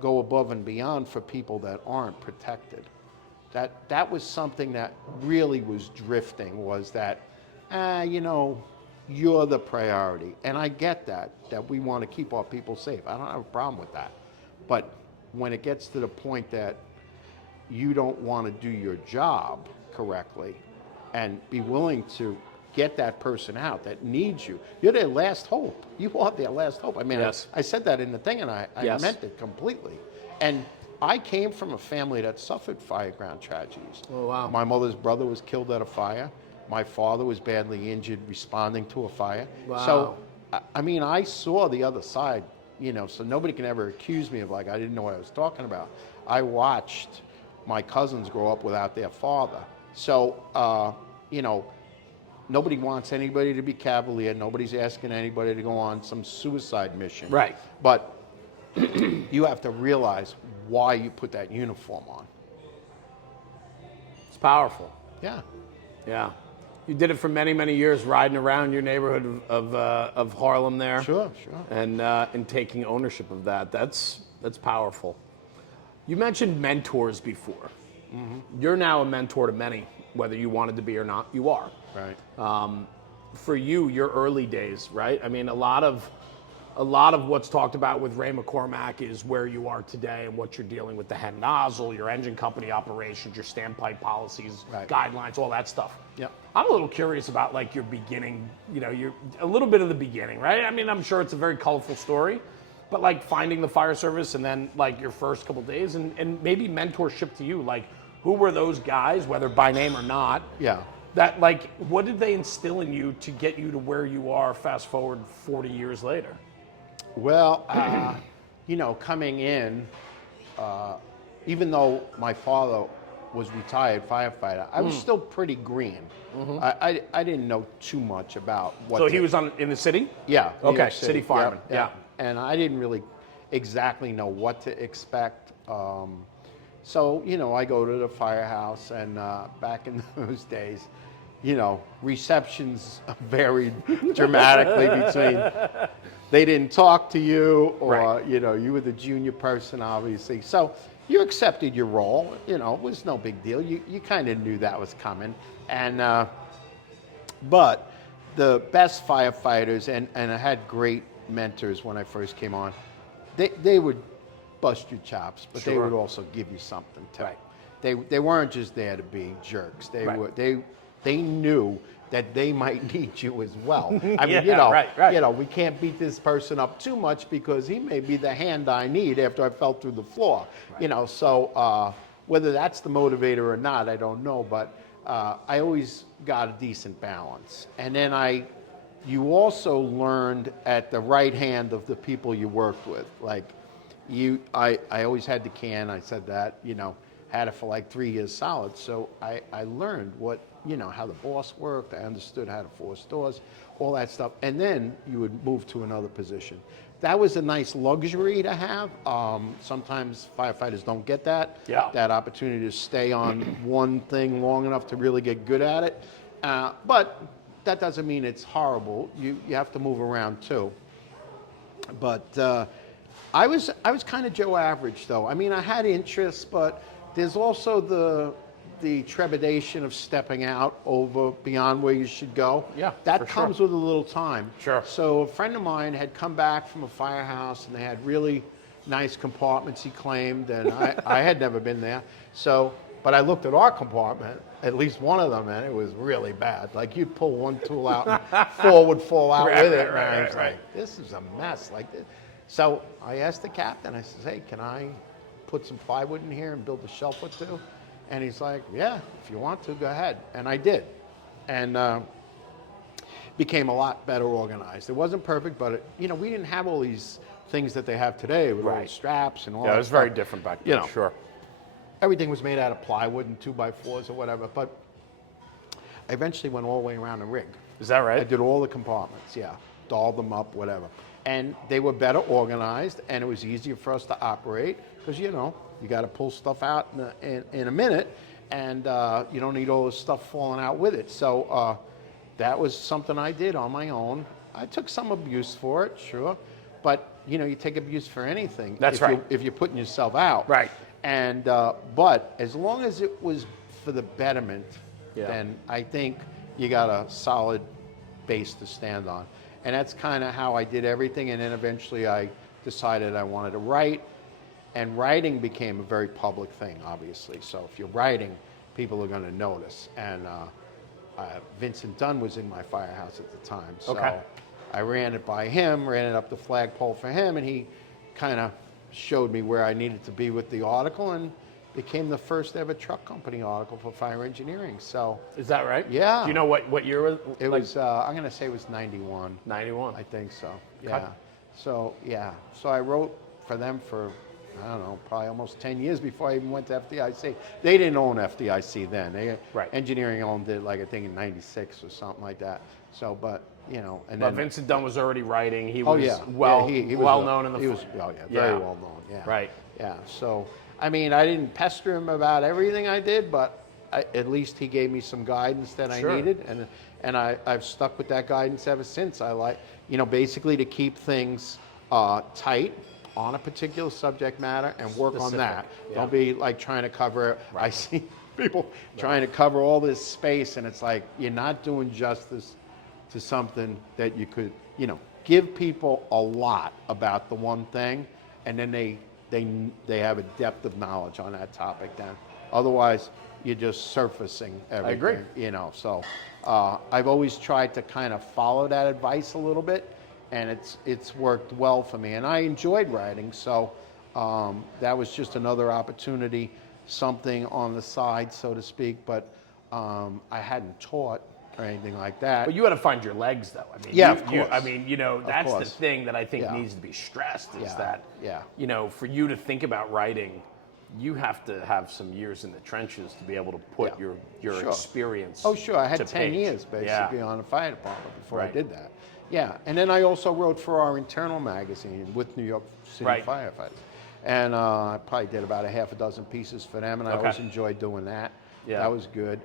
go above and beyond for people that aren't protected. That was something that really was drifting, was that, you're the priority. And I get that we want to keep our people safe. I don't have a problem with that. But when it gets to the point that you don't want to do your job correctly and be willing to get that person out that needs you. You're their last hope. You are their last hope. I mean, Yes. I said that in the thing, and I Yes. meant it completely. And I came from a family that suffered fireground tragedies. Oh, wow. My mother's brother was killed at a fire. My father was badly injured responding to a fire. Wow. So, I mean, I saw the other side, you know, so nobody can ever accuse me of like, I didn't know what I was talking about. I watched my cousins grow up without their father. So, you know, nobody wants anybody to be cavalier. Nobody's asking anybody to go on some suicide mission. Right. But you have to realize why you put that uniform on. It's powerful. Yeah. Yeah. You did it for many, many years, riding around your neighborhood of Harlem there. Sure. And taking ownership of that. That's powerful. You mentioned mentors before. Mm-hmm. You're now a mentor to many, whether you wanted to be or not, you are. Right. For you, your early days, right? I mean, a lot of what's talked about with Ray McCormack is where you are today and what you're dealing with, the head nozzle, your engine company operations, your standpipe policies, right. guidelines, all that stuff. Yep. I'm a little curious about like your beginning, you know, a little bit of the beginning, right? I mean, I'm sure it's a very colorful story, but like finding the fire service and then like your first couple days and maybe mentorship to you, like who were those guys, whether by name or not? Yeah. That like, what did they instill in you to get you to where you are fast forward 40 years later? Well, you know, coming in, even though my father was retired firefighter, I was still pretty green. Mm-hmm. I didn't know too much about what. So he was in the city? Yeah. Okay, city fireman. Yep, yep. Yeah. And I didn't really exactly know what to expect. So, you know, I go to the firehouse, and back in those days, you know, receptions varied dramatically between they didn't talk to you or, right. You know, you were the junior person, obviously. So you accepted your role. You know, it was no big deal. You kind of knew that was coming. And, but the best firefighters, and I had great mentors when I first came on, they would bust your chops, but sure. They would also give you something too. Right. They weren't just there to be jerks. They knew that they might need you as well. I mean, you know, right. You know, we can't beat this person up too much because he may be the hand I need after I fell through the floor. Right. You know, so whether that's the motivator or not, I don't know. But I always got a decent balance. And then you also learned at the right hand of the people you worked with. Like I always had the can. I said that. You know, had it for like 3 years solid. So I learned what. You know, how the boss worked, I understood how to force doors, all that stuff. And then you would move to another position. That was a nice luxury to have. Sometimes firefighters don't get that. Yeah. That opportunity to stay on one thing long enough to really get good at it. But that doesn't mean it's horrible. You have to move around too. But I was kind of Joe Average though. I mean, I had interests, but there's also the trepidation of stepping out over beyond where you should go. Yeah, that comes with a little time. Sure. So a friend of mine had come back from a firehouse and they had really nice compartments, he claimed, and I had never been there. So, but I looked at our compartment, at least one of them, and it was really bad. Like you'd pull one tool out and four would fall out with it. And I was like, this is a mess like this. So I asked the captain, I said, hey, can I put some plywood in here and build a shelf or two? And he's like, yeah, if you want to, go ahead. And I did. And became a lot better organized. It wasn't perfect, but you know, we didn't have all these things that they have today with all the straps and all that. Yeah, it was very different back then, sure. Everything was made out of plywood and 2x4s or whatever, but I eventually went all the way around the rig. Is that right? I did all the compartments, yeah. Dolled them up, whatever. And they were better organized, and it was easier for us to operate, because, you know, you got to pull stuff out in a minute, and you don't need all this stuff falling out with it. So that was something I did on my own. I took some abuse for it, sure, but you know, you take abuse for anything. That's right. If you're putting yourself out. Right. And but as long as it was for the betterment, then I think you got a solid base to stand on. And that's kind of how I did everything. And then eventually I decided I wanted to write. And writing became a very public thing, obviously. So if you're writing, people are going to notice. And Vincent Dunn was in my firehouse at the time. So I ran it by him, ran it up the flagpole for him, and he kind of showed me where I needed to be with the article, and became the first ever truck company article for fire engineering. So Is that right? yeah. Do you know what year was it was? I'm going to say it was 91. 91. I think so. Yeah. So yeah. So I wrote for them for, I don't know, probably almost 10 years before I even went to FDIC. They didn't own FDIC then. Engineering owned it, like I think in '96 or something like that. So, but you know, and But then Vincent Dunn was already writing. He oh was yeah, well he was well known in the. He was very well known. Yeah. Right. Yeah. So I mean, I didn't pester him about everything I did, but at least he gave me some guidance that I needed, and I've stuck with that guidance ever since. I like, you know, basically to keep things tight on a particular subject matter and work on that. Yeah. Don't be like trying to cover. I see people trying to cover all this space, and it's like you're not doing justice to something that you could, you know, give people a lot about the one thing, and then they have a depth of knowledge on that topic. Then, otherwise, you're just surfacing everything. I agree. You know, so I've always tried to kind of follow that advice a little bit, and it's worked well for me. And I enjoyed writing, so that was just another opportunity, something on the side, so to speak. But I hadn't taught or anything like that. But you got to find your legs, though. I mean, yeah, of course. I mean, you know, that's the thing that I think needs to be stressed is that, you know, for you to think about writing, you have to have some years in the trenches to be able to put your experience. Oh, sure. I had 10 page. years basically on the fire department before I Right. did that. Yeah, and then I also wrote for our internal magazine with New York City firefighters, and I probably did about a half a dozen pieces for them, and I always enjoyed doing that. Yeah. That was good.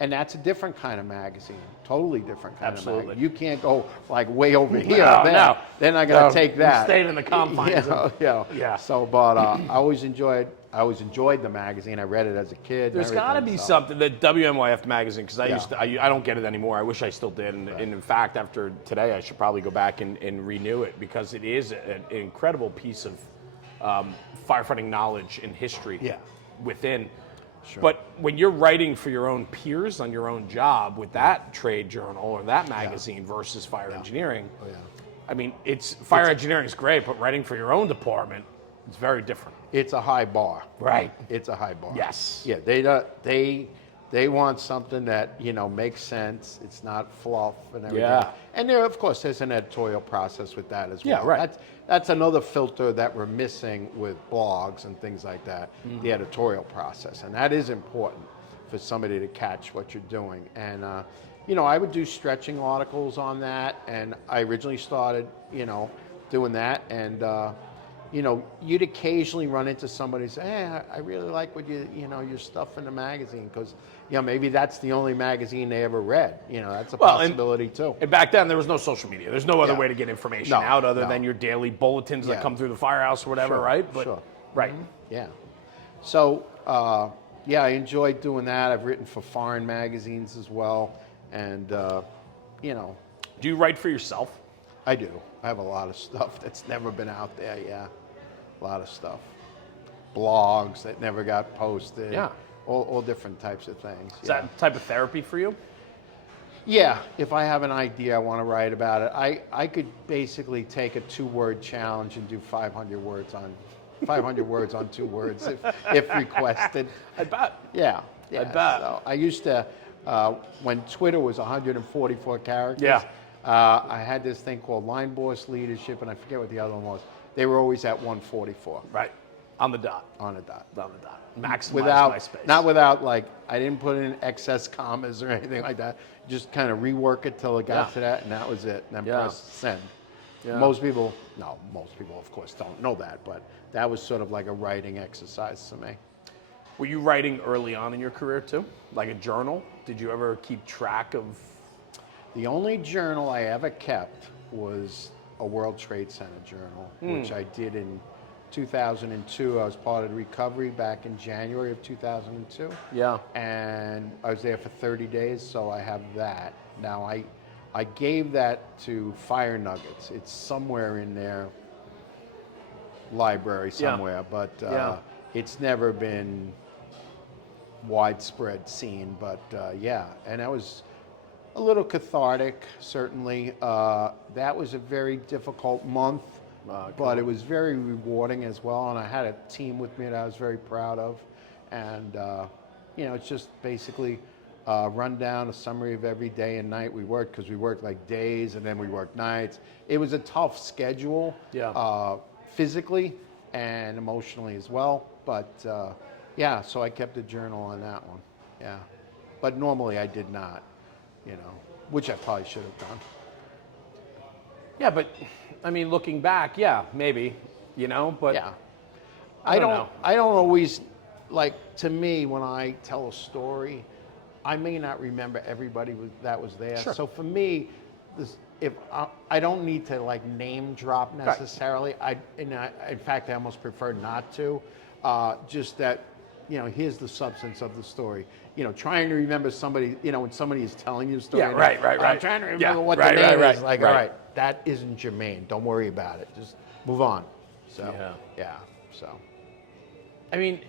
And that's a different kind of magazine, totally different kind of magazine. You can't go like way over here. No. They're not going to take that. Stayed in the confines. Yeah. So, but I always enjoyed the magazine. I read it as a kid. There's got to be something, the WMYF magazine, because I don't get it anymore. I wish I still did. And in fact, after today, I should probably go back and renew it, because it is an incredible piece of firefighting knowledge and history within. Sure. But when you're writing for your own peers on your own job with that trade journal or that magazine versus fire engineering, I mean, fire engineering is great, but writing for your own department, it's very different. It's a high bar. Right. It's a high bar. Yes. Yeah, they want something that, you know, makes sense. It's not fluff and everything. Yeah. And there, of course, there's an editorial process with that as well. Yeah, right. That's another filter that we're missing with blogs and things like that, the editorial process. And that is important for somebody to catch what you're doing. And, you know, I would do stretching articles on that. And I originally started, you know, doing that. And, you know, you'd occasionally run into somebody and say, hey, I really like what your stuff in the magazine, because, you know, maybe that's the only magazine they ever read. You know, that's a possibility too. And back then, there was no social media. There's no other way to get information out other than your daily bulletins that come through the firehouse or whatever, right? But, right. Yeah. So, I enjoyed doing that. I've written for foreign magazines as well. And, you know. Do you write for yourself? I do. I have a lot of stuff that's never been out there, A lot of stuff. Blogs that never got posted. Yeah. All different types of things. Is that type of therapy for you? Yeah. If I have an idea I want to write about it, I could basically take a 2-word challenge and do 500 words on 2 words if requested. I bet. Yeah. I bet. So I used to, when Twitter was 144 characters. Yeah. I had this thing called Line Boss Leadership, and I forget what the other one was. They were always at 144. Right. On the dot. On the dot. Maximize my space. Not without, like, I didn't put in excess commas or anything like that. Just kind of rework it till it got to that, and that was it. And then press send. Yeah. Most people, of course, don't know that, but that was sort of like a writing exercise to me. Were you writing early on in your career, too? Like a journal? Did you ever keep track of... The only journal I ever kept was a World Trade Center journal, which I did in 2002. I was part of the recovery back in January of 2002. Yeah. And I was there for 30 days, so I have that. Now, I gave that to Fire Nuggets. It's somewhere in their library somewhere, but it's never been widespread seen. But and that was a little cathartic, certainly. That was a very difficult month but it was very rewarding as well. And I had a team with me that I was very proud of. And, it's just basically run down a summary of every day and night we worked, because we worked like days and then we worked nights. It was a tough schedule, physically and emotionally as well. But so I kept a journal on that one. Yeah. But normally I did not, which I probably should have done. Yeah, but I mean, looking back, maybe, but I don't know. I don't always, like, to me, when I tell a story, I may not remember everybody that was there. Sure. So for me, if I don't need to like name drop necessarily. Right. In fact, I almost prefer not to. Just that, here's the substance of the story. Trying to remember somebody, when somebody is telling you a story. Yeah, right. I'm trying to remember what the name is. Like, all right, that isn't germane. Don't worry about it. Just move on. So, so. I mean,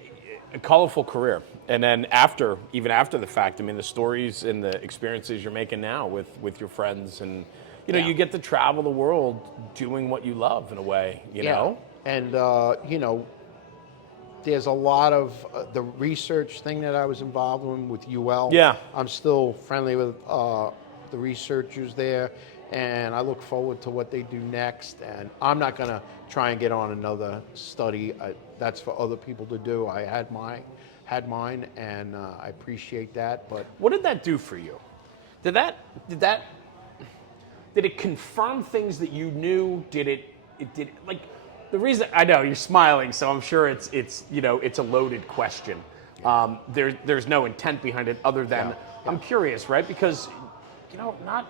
a colorful career. And then even after the fact, I mean, the stories and the experiences you're making now with your friends, and, you get to travel the world doing what you love in a way, you know? And, there's a lot of the research thing that I was involved in with UL. Yeah. I'm still friendly with the researchers there, and I look forward to what they do next. And I'm not going to try and get on another study. That's for other people to do. I had mine, and I appreciate that. But what did that do for you? Did it confirm things that you knew? The reason, I know you're smiling, so I'm sure it's a loaded question. There's no intent behind it other than I'm curious, right? Because not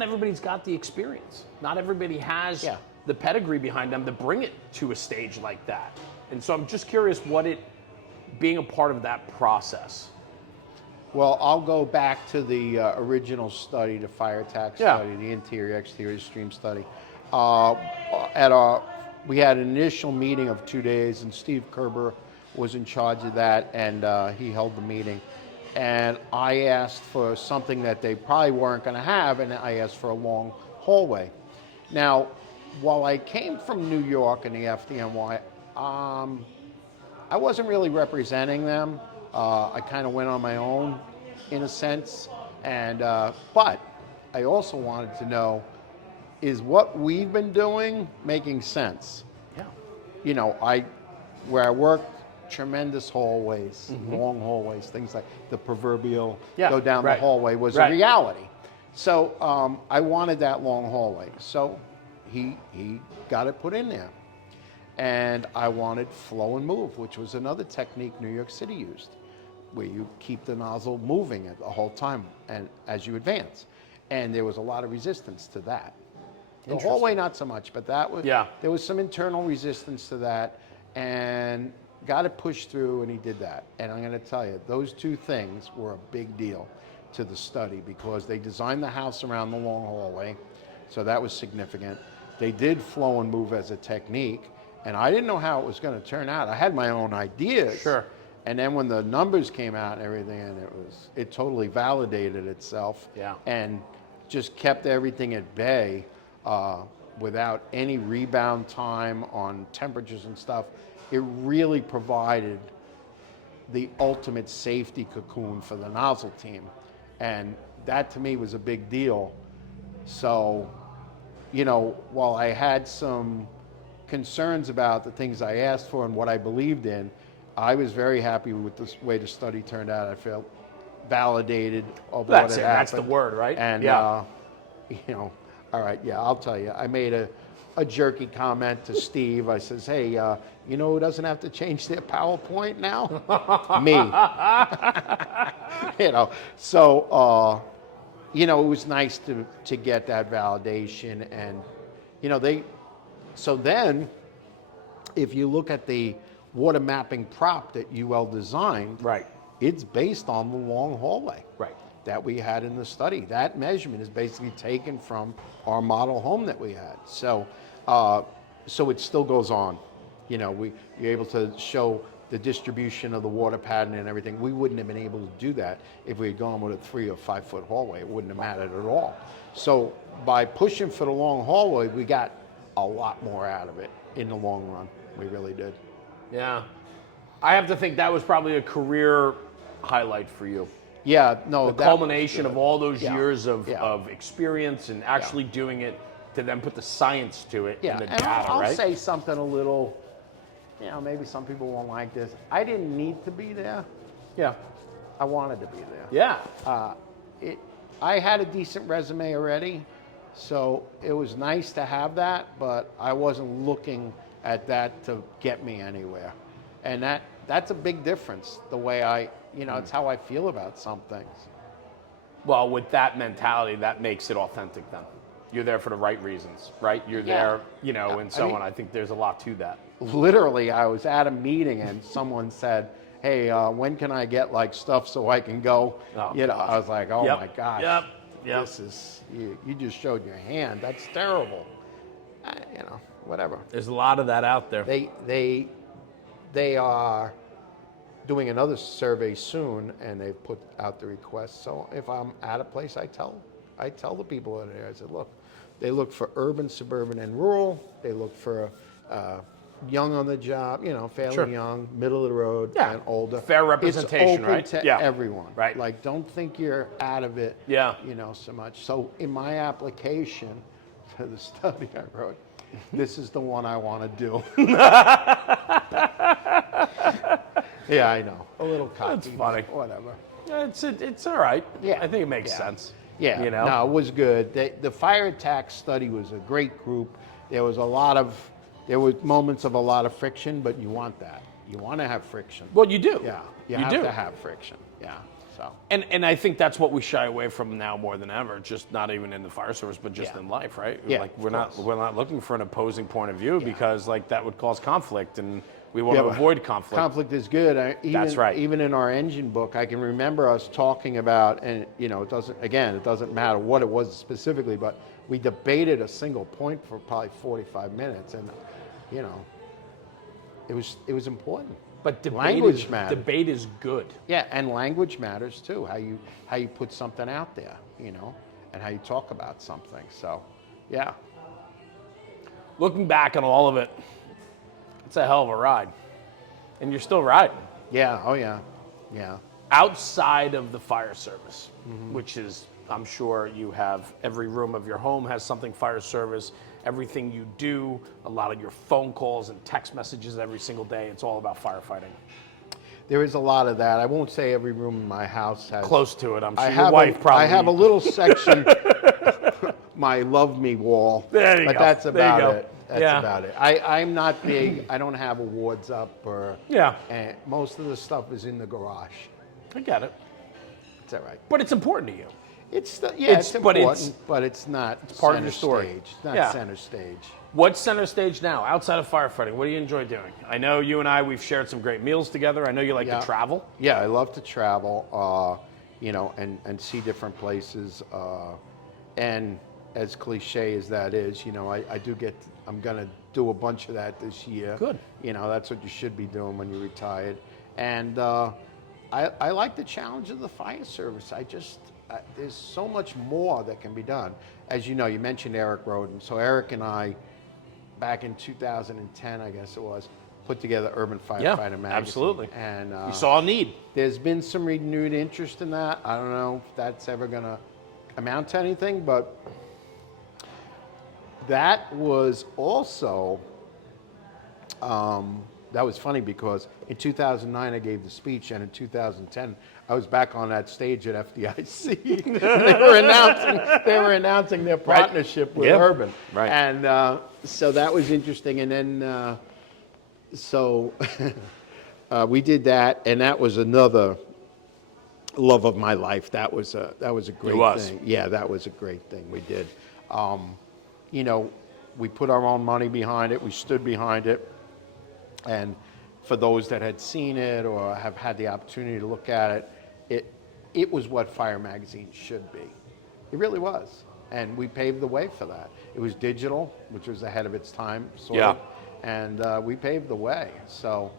everybody's got the experience. Not everybody has the pedigree behind them to bring it to a stage like that. And so I'm just curious being a part of that process. Well, I'll go back to the original study, the fire attack study, the interior-exterior stream study. We had an initial meeting of 2 days, and Steve Kerber was in charge of that, and he held the meeting. And I asked for something that they probably weren't going to have, and I asked for a long hallway. Now, while I came from New York and the FDNY, I wasn't really representing them. I kind of went on my own, in a sense. And but I also wanted to know, is what we've been doing making sense? Yeah. Where I worked, tremendous hallways, long hallways, things like the proverbial go down the hallway was a reality. So I wanted that long hallway. So he got it put in there. And I wanted flow and move, which was another technique New York City used, where you keep the nozzle moving the whole time and as you advance. And there was a lot of resistance to that. The hallway, not so much, but there was some internal resistance to that, and got it pushed through, and he did that. And I'm going to tell you, those two things were a big deal to the study, because they designed the house around the long hallway, so that was significant. They did flow and move as a technique, and I didn't know how it was going to turn out. I had my own ideas. Sure. And then when the numbers came out and everything, and it totally validated itself, and just kept everything at bay. Without any rebound time on temperatures and stuff. It really provided the ultimate safety cocoon for the nozzle team. And that to me was a big deal. So, while I had some concerns about the things I asked for and what I believed in, I was very happy with the way the study turned out. I felt validated of what had happened. That's the word, right? And, all right, I'll tell you. I made a jerky comment to Steve. I says, hey, who doesn't have to change their PowerPoint now? Me. So, it was nice to get that validation. And, so then, if you look at the water mapping prop that UL designed, it's based on the long hallway. That we had in the study. That measurement is basically taken from our model home that we had. So, so it still goes on. You're able to show the distribution of the water pattern and everything. We wouldn't have been able to do that if we had gone with a 3 or 5 foot hallway. It wouldn't have mattered at all. So by pushing for the long hallway, we got a lot more out of it in the long run. We really did. Yeah. I have to think that was probably a career highlight for you. Yeah, no, The culmination of all those Yeah. years of Yeah. experience and actually doing it to then put the science to it Yeah, and the and data, I'll right? say something a little, maybe some people won't like this. I didn't need to be there. Yeah. I wanted to be there. Yeah. I had a decent resume already, so it was nice to have that, but I wasn't looking at that to get me anywhere. And that's a big difference, the way it's how I feel about some things. Well, with that mentality, that makes it authentic then. You're there for the right reasons, right? You're there, and so on. I think there's a lot to that. Literally, I was at a meeting and someone said, hey, when can I get like stuff so I can go? Oh, I was like, oh my gosh. Yep. This is, you just showed your hand. That's terrible. Whatever. There's a lot of that out there. They are doing another survey soon, and they've put out the request. So if I'm at a place, I tell the people that are there, I said, look, they look for urban, suburban, and rural. They look for young on the job, fairly young, middle of the road, and older. Fair representation, it's open right? to everyone. Right. Like, don't think you're out of it, so much. So in my application for the study I wrote, this is the one I want to do. Yeah, I know. A little cocky. That's funny. Whatever. It's all right. Yeah. I think it makes sense. Yeah. No, it was good. The fire attack study was a great group. There were moments of a lot of friction, but you want that. You want to have friction. Well, you do. Yeah. You do. have to have friction. Yeah. So. And I think that's what we shy away from now more than ever. Just not even in the fire service, but just in life, right? Yeah. Like we're not looking for an opposing point of view because like that would cause conflict, and we want to avoid conflict. Conflict is good. That's right. Even in our engine book, I can remember us talking about, and it doesn't matter what it was specifically, but we debated a single point for probably 45 minutes, and it was important. But language matters. Debate is good. Yeah, and language matters too. How you put something out there, and how you talk about something. So, yeah. Looking back on all of it, it's a hell of a ride, and you're still riding. Yeah. Oh yeah. Yeah. Outside of the fire service, which is, I'm sure you have every room of your home has something fire service. Everything you do, a lot of your phone calls and text messages every single day, it's all about firefighting. There is a lot of that. I won't say every room in my house has. Close to it, I'm sure. Your wife probably. I have a little section, my love me wall. There you go. But that's about it. That's about it. I'm not big. I don't have awards up or. Yeah. And most of the stuff is in the garage. I get it. It's all right. But it's important to you. It's important, but it's not. It's part of your story. Stage. It's not center stage. What's center stage now, outside of firefighting? What do you enjoy doing? I know you and we've shared some great meals together. I know you like to travel. Yeah, I love to travel, and see different places. And as cliche as that is, I'm going to do a bunch of that this year. Good. That's what you should be doing when you're retired. And I like the challenge of the fire service. There's so much more that can be done. As you know, you mentioned Eric Roden. So Eric and I, back in 2010, I guess it was, put together Urban Firefighter Magazine. Absolutely. And you saw a need. There's been some renewed interest in that. I don't know if that's ever going to amount to anything, but that was also, that was funny because in 2009 I gave the speech, and in 2010 I was back on that stage at FDIC. they were announcing their partnership with Urban, right? And so that was interesting. And then we did that, and that was another love of my life. That was a great thing. Yeah, that was a great thing we did. We put our own money behind it. We stood behind it. And for those that had seen it or have had the opportunity to look at it, it was what Fire Magazine should be. It really was. And we paved the way for that. It was digital, which was ahead of its time, sort of. And we paved the way. So,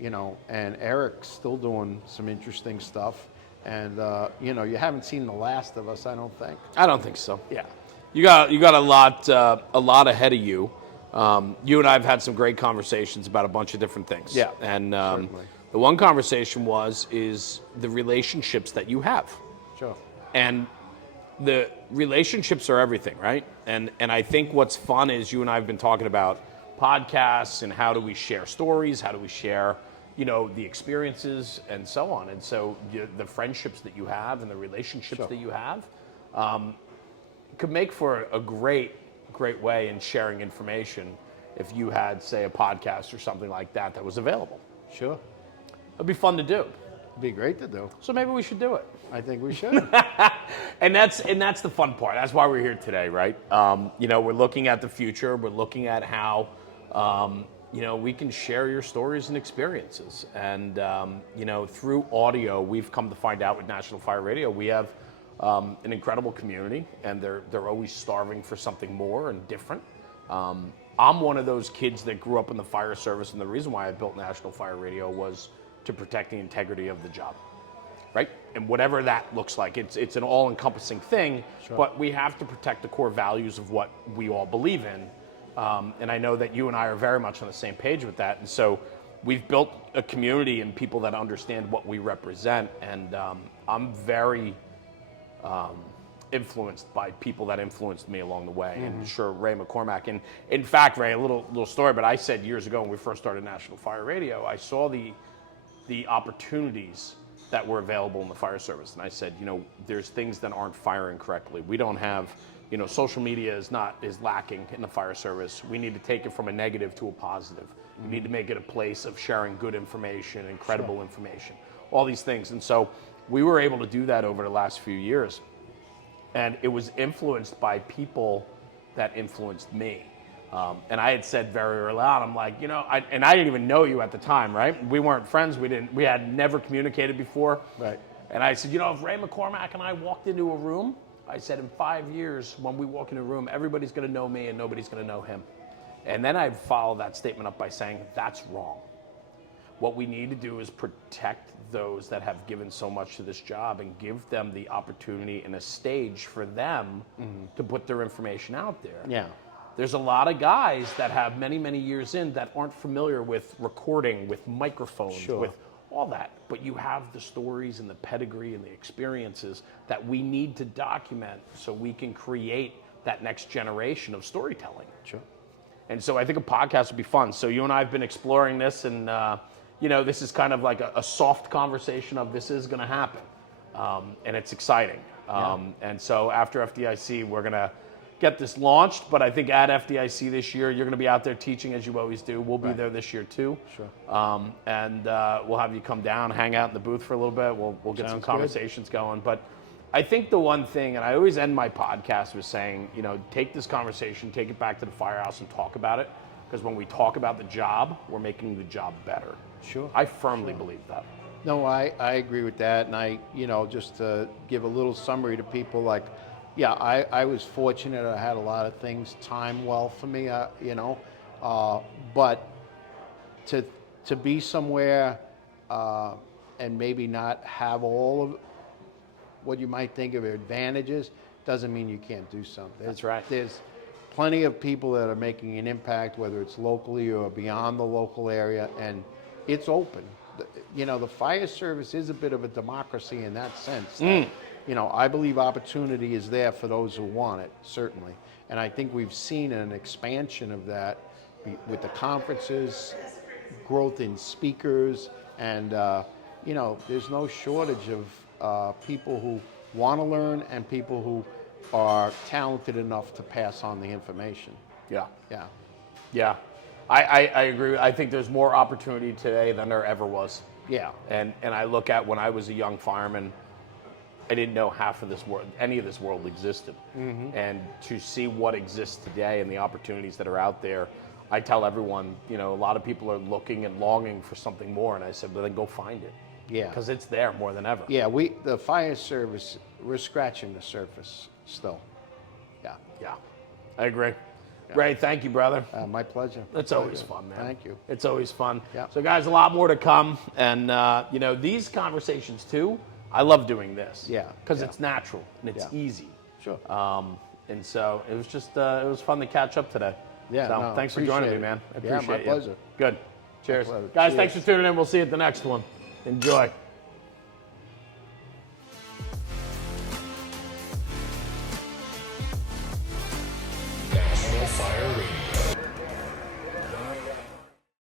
and Eric's still doing some interesting stuff. And, you haven't seen the last of us, I don't think. I don't think so. Yeah. You got a lot ahead of you. You and I have had some great conversations about a bunch of different things. Yeah, And certainly. the one conversation is the relationships that you have. Sure. And the relationships are everything, right? And I think what's fun is you and I have been talking about podcasts and how do we share stories, how do we share, the experiences and so on. And so the friendships that you have and the relationships that you have could make for a great way in sharing information if you had, say, a podcast or something like that was available. Sure. It'd be fun to do. It'd be great to do. So maybe we should do it. I think we should. And that's the fun part. That's why we're here today, right? We're looking at the future. We're looking at how, we can share your stories and experiences. And, through audio, we've come to find out with National Fire Radio, we have an incredible community, and they're always starving for something more and different. I'm one of those kids that grew up in the fire service, and the reason why I built National Fire Radio was to protect the integrity of the job, right? And whatever that looks like, it's an all-encompassing thing, but we have to protect the core values of what we all believe in. And I know that you and I are very much on the same page with that. And so we've built a community and people that understand what we represent. And I'm very influenced by people that influenced me along the way. And sure, Ray McCormack. And in fact, Ray, a little story, but I said years ago when we first started National Fire Radio, I saw the opportunities that were available in the fire service. And I said, there's things that aren't firing correctly. We don't have, social media is lacking in the fire service. We need to take it from a negative to a positive. We need to make it a place of sharing good information and credible information, all these things. And so we were able to do that over the last few years. And it was influenced by people that influenced me. And I had said very early on, I'm like, I didn't even know you at the time, right? We weren't friends. We had never communicated before. Right. And I said, if Ray McCormack and I walked into a room, I said, in 5 years, when we walk in a room, everybody's going to know me and nobody's going to know him. And then I followed that statement up by saying, that's wrong. What we need to do is protect those that have given so much to this job and give them the opportunity and a stage for them to put their information out there. Yeah. There's a lot of guys that have many, many years in that aren't familiar with recording, with microphones, with all that. But you have the stories and the pedigree and the experiences that we need to document so we can create that next generation of storytelling. Sure. And so I think a podcast would be fun. So you and I have been exploring this, and this is kind of like a soft conversation of this is going to happen. And it's exciting. And so after FDIC, we're going to get this launched, but I think at FDIC this year, you're going to be out there teaching as you always do. We'll be there this year too. Sure. And we'll have you come down, hang out in the booth for a little bit. We'll get some conversations going. But I think the one thing, and I always end my podcast with saying, take this conversation, take it back to the firehouse and talk about it. Because when we talk about the job, we're making the job better. Sure. I firmly believe that. No, I agree with that. And just to give a little summary to people, I was fortunate. I had a lot of things time well for me, but to be somewhere and maybe not have all of what you might think of advantages doesn't mean you can't do something. That's right. There's plenty of people that are making an impact, whether it's locally or beyond the local area, and it's open. The fire service is a bit of a democracy in that sense. That, I believe opportunity is there for those who want it, certainly. And I think we've seen an expansion of that with the conferences, growth in speakers, and, there's no shortage of people who want to learn and people who are talented enough to pass on the information. Yeah. Yeah. Yeah. I agree. I think there's more opportunity today than there ever was. Yeah. And I look at when I was a young fireman, I didn't know half of this world, any of this world existed. And to see what exists today and the opportunities that are out there, I tell everyone, a lot of people are looking and longing for something more. And I said, well, then go find it. Yeah. Because it's there more than ever. Yeah, the fire service, we're scratching the surface still. Yeah. Yeah. I agree. Yeah. Ray, thank you, brother. My pleasure. It's always fun, man. Thank you. It's always fun. Yeah. So, guys, a lot more to come. And, these conversations, too, I love doing this. Yeah. Because it's natural and it's easy. Sure. And so it was just, it was fun to catch up today. Yeah, So no, thanks for joining me, appreciate it. man. I Yeah, appreciate my you. pleasure. Good. Cheers. pleasure. Guys, Cheers. thanks for tuning in. We'll see you at the next one. Enjoy.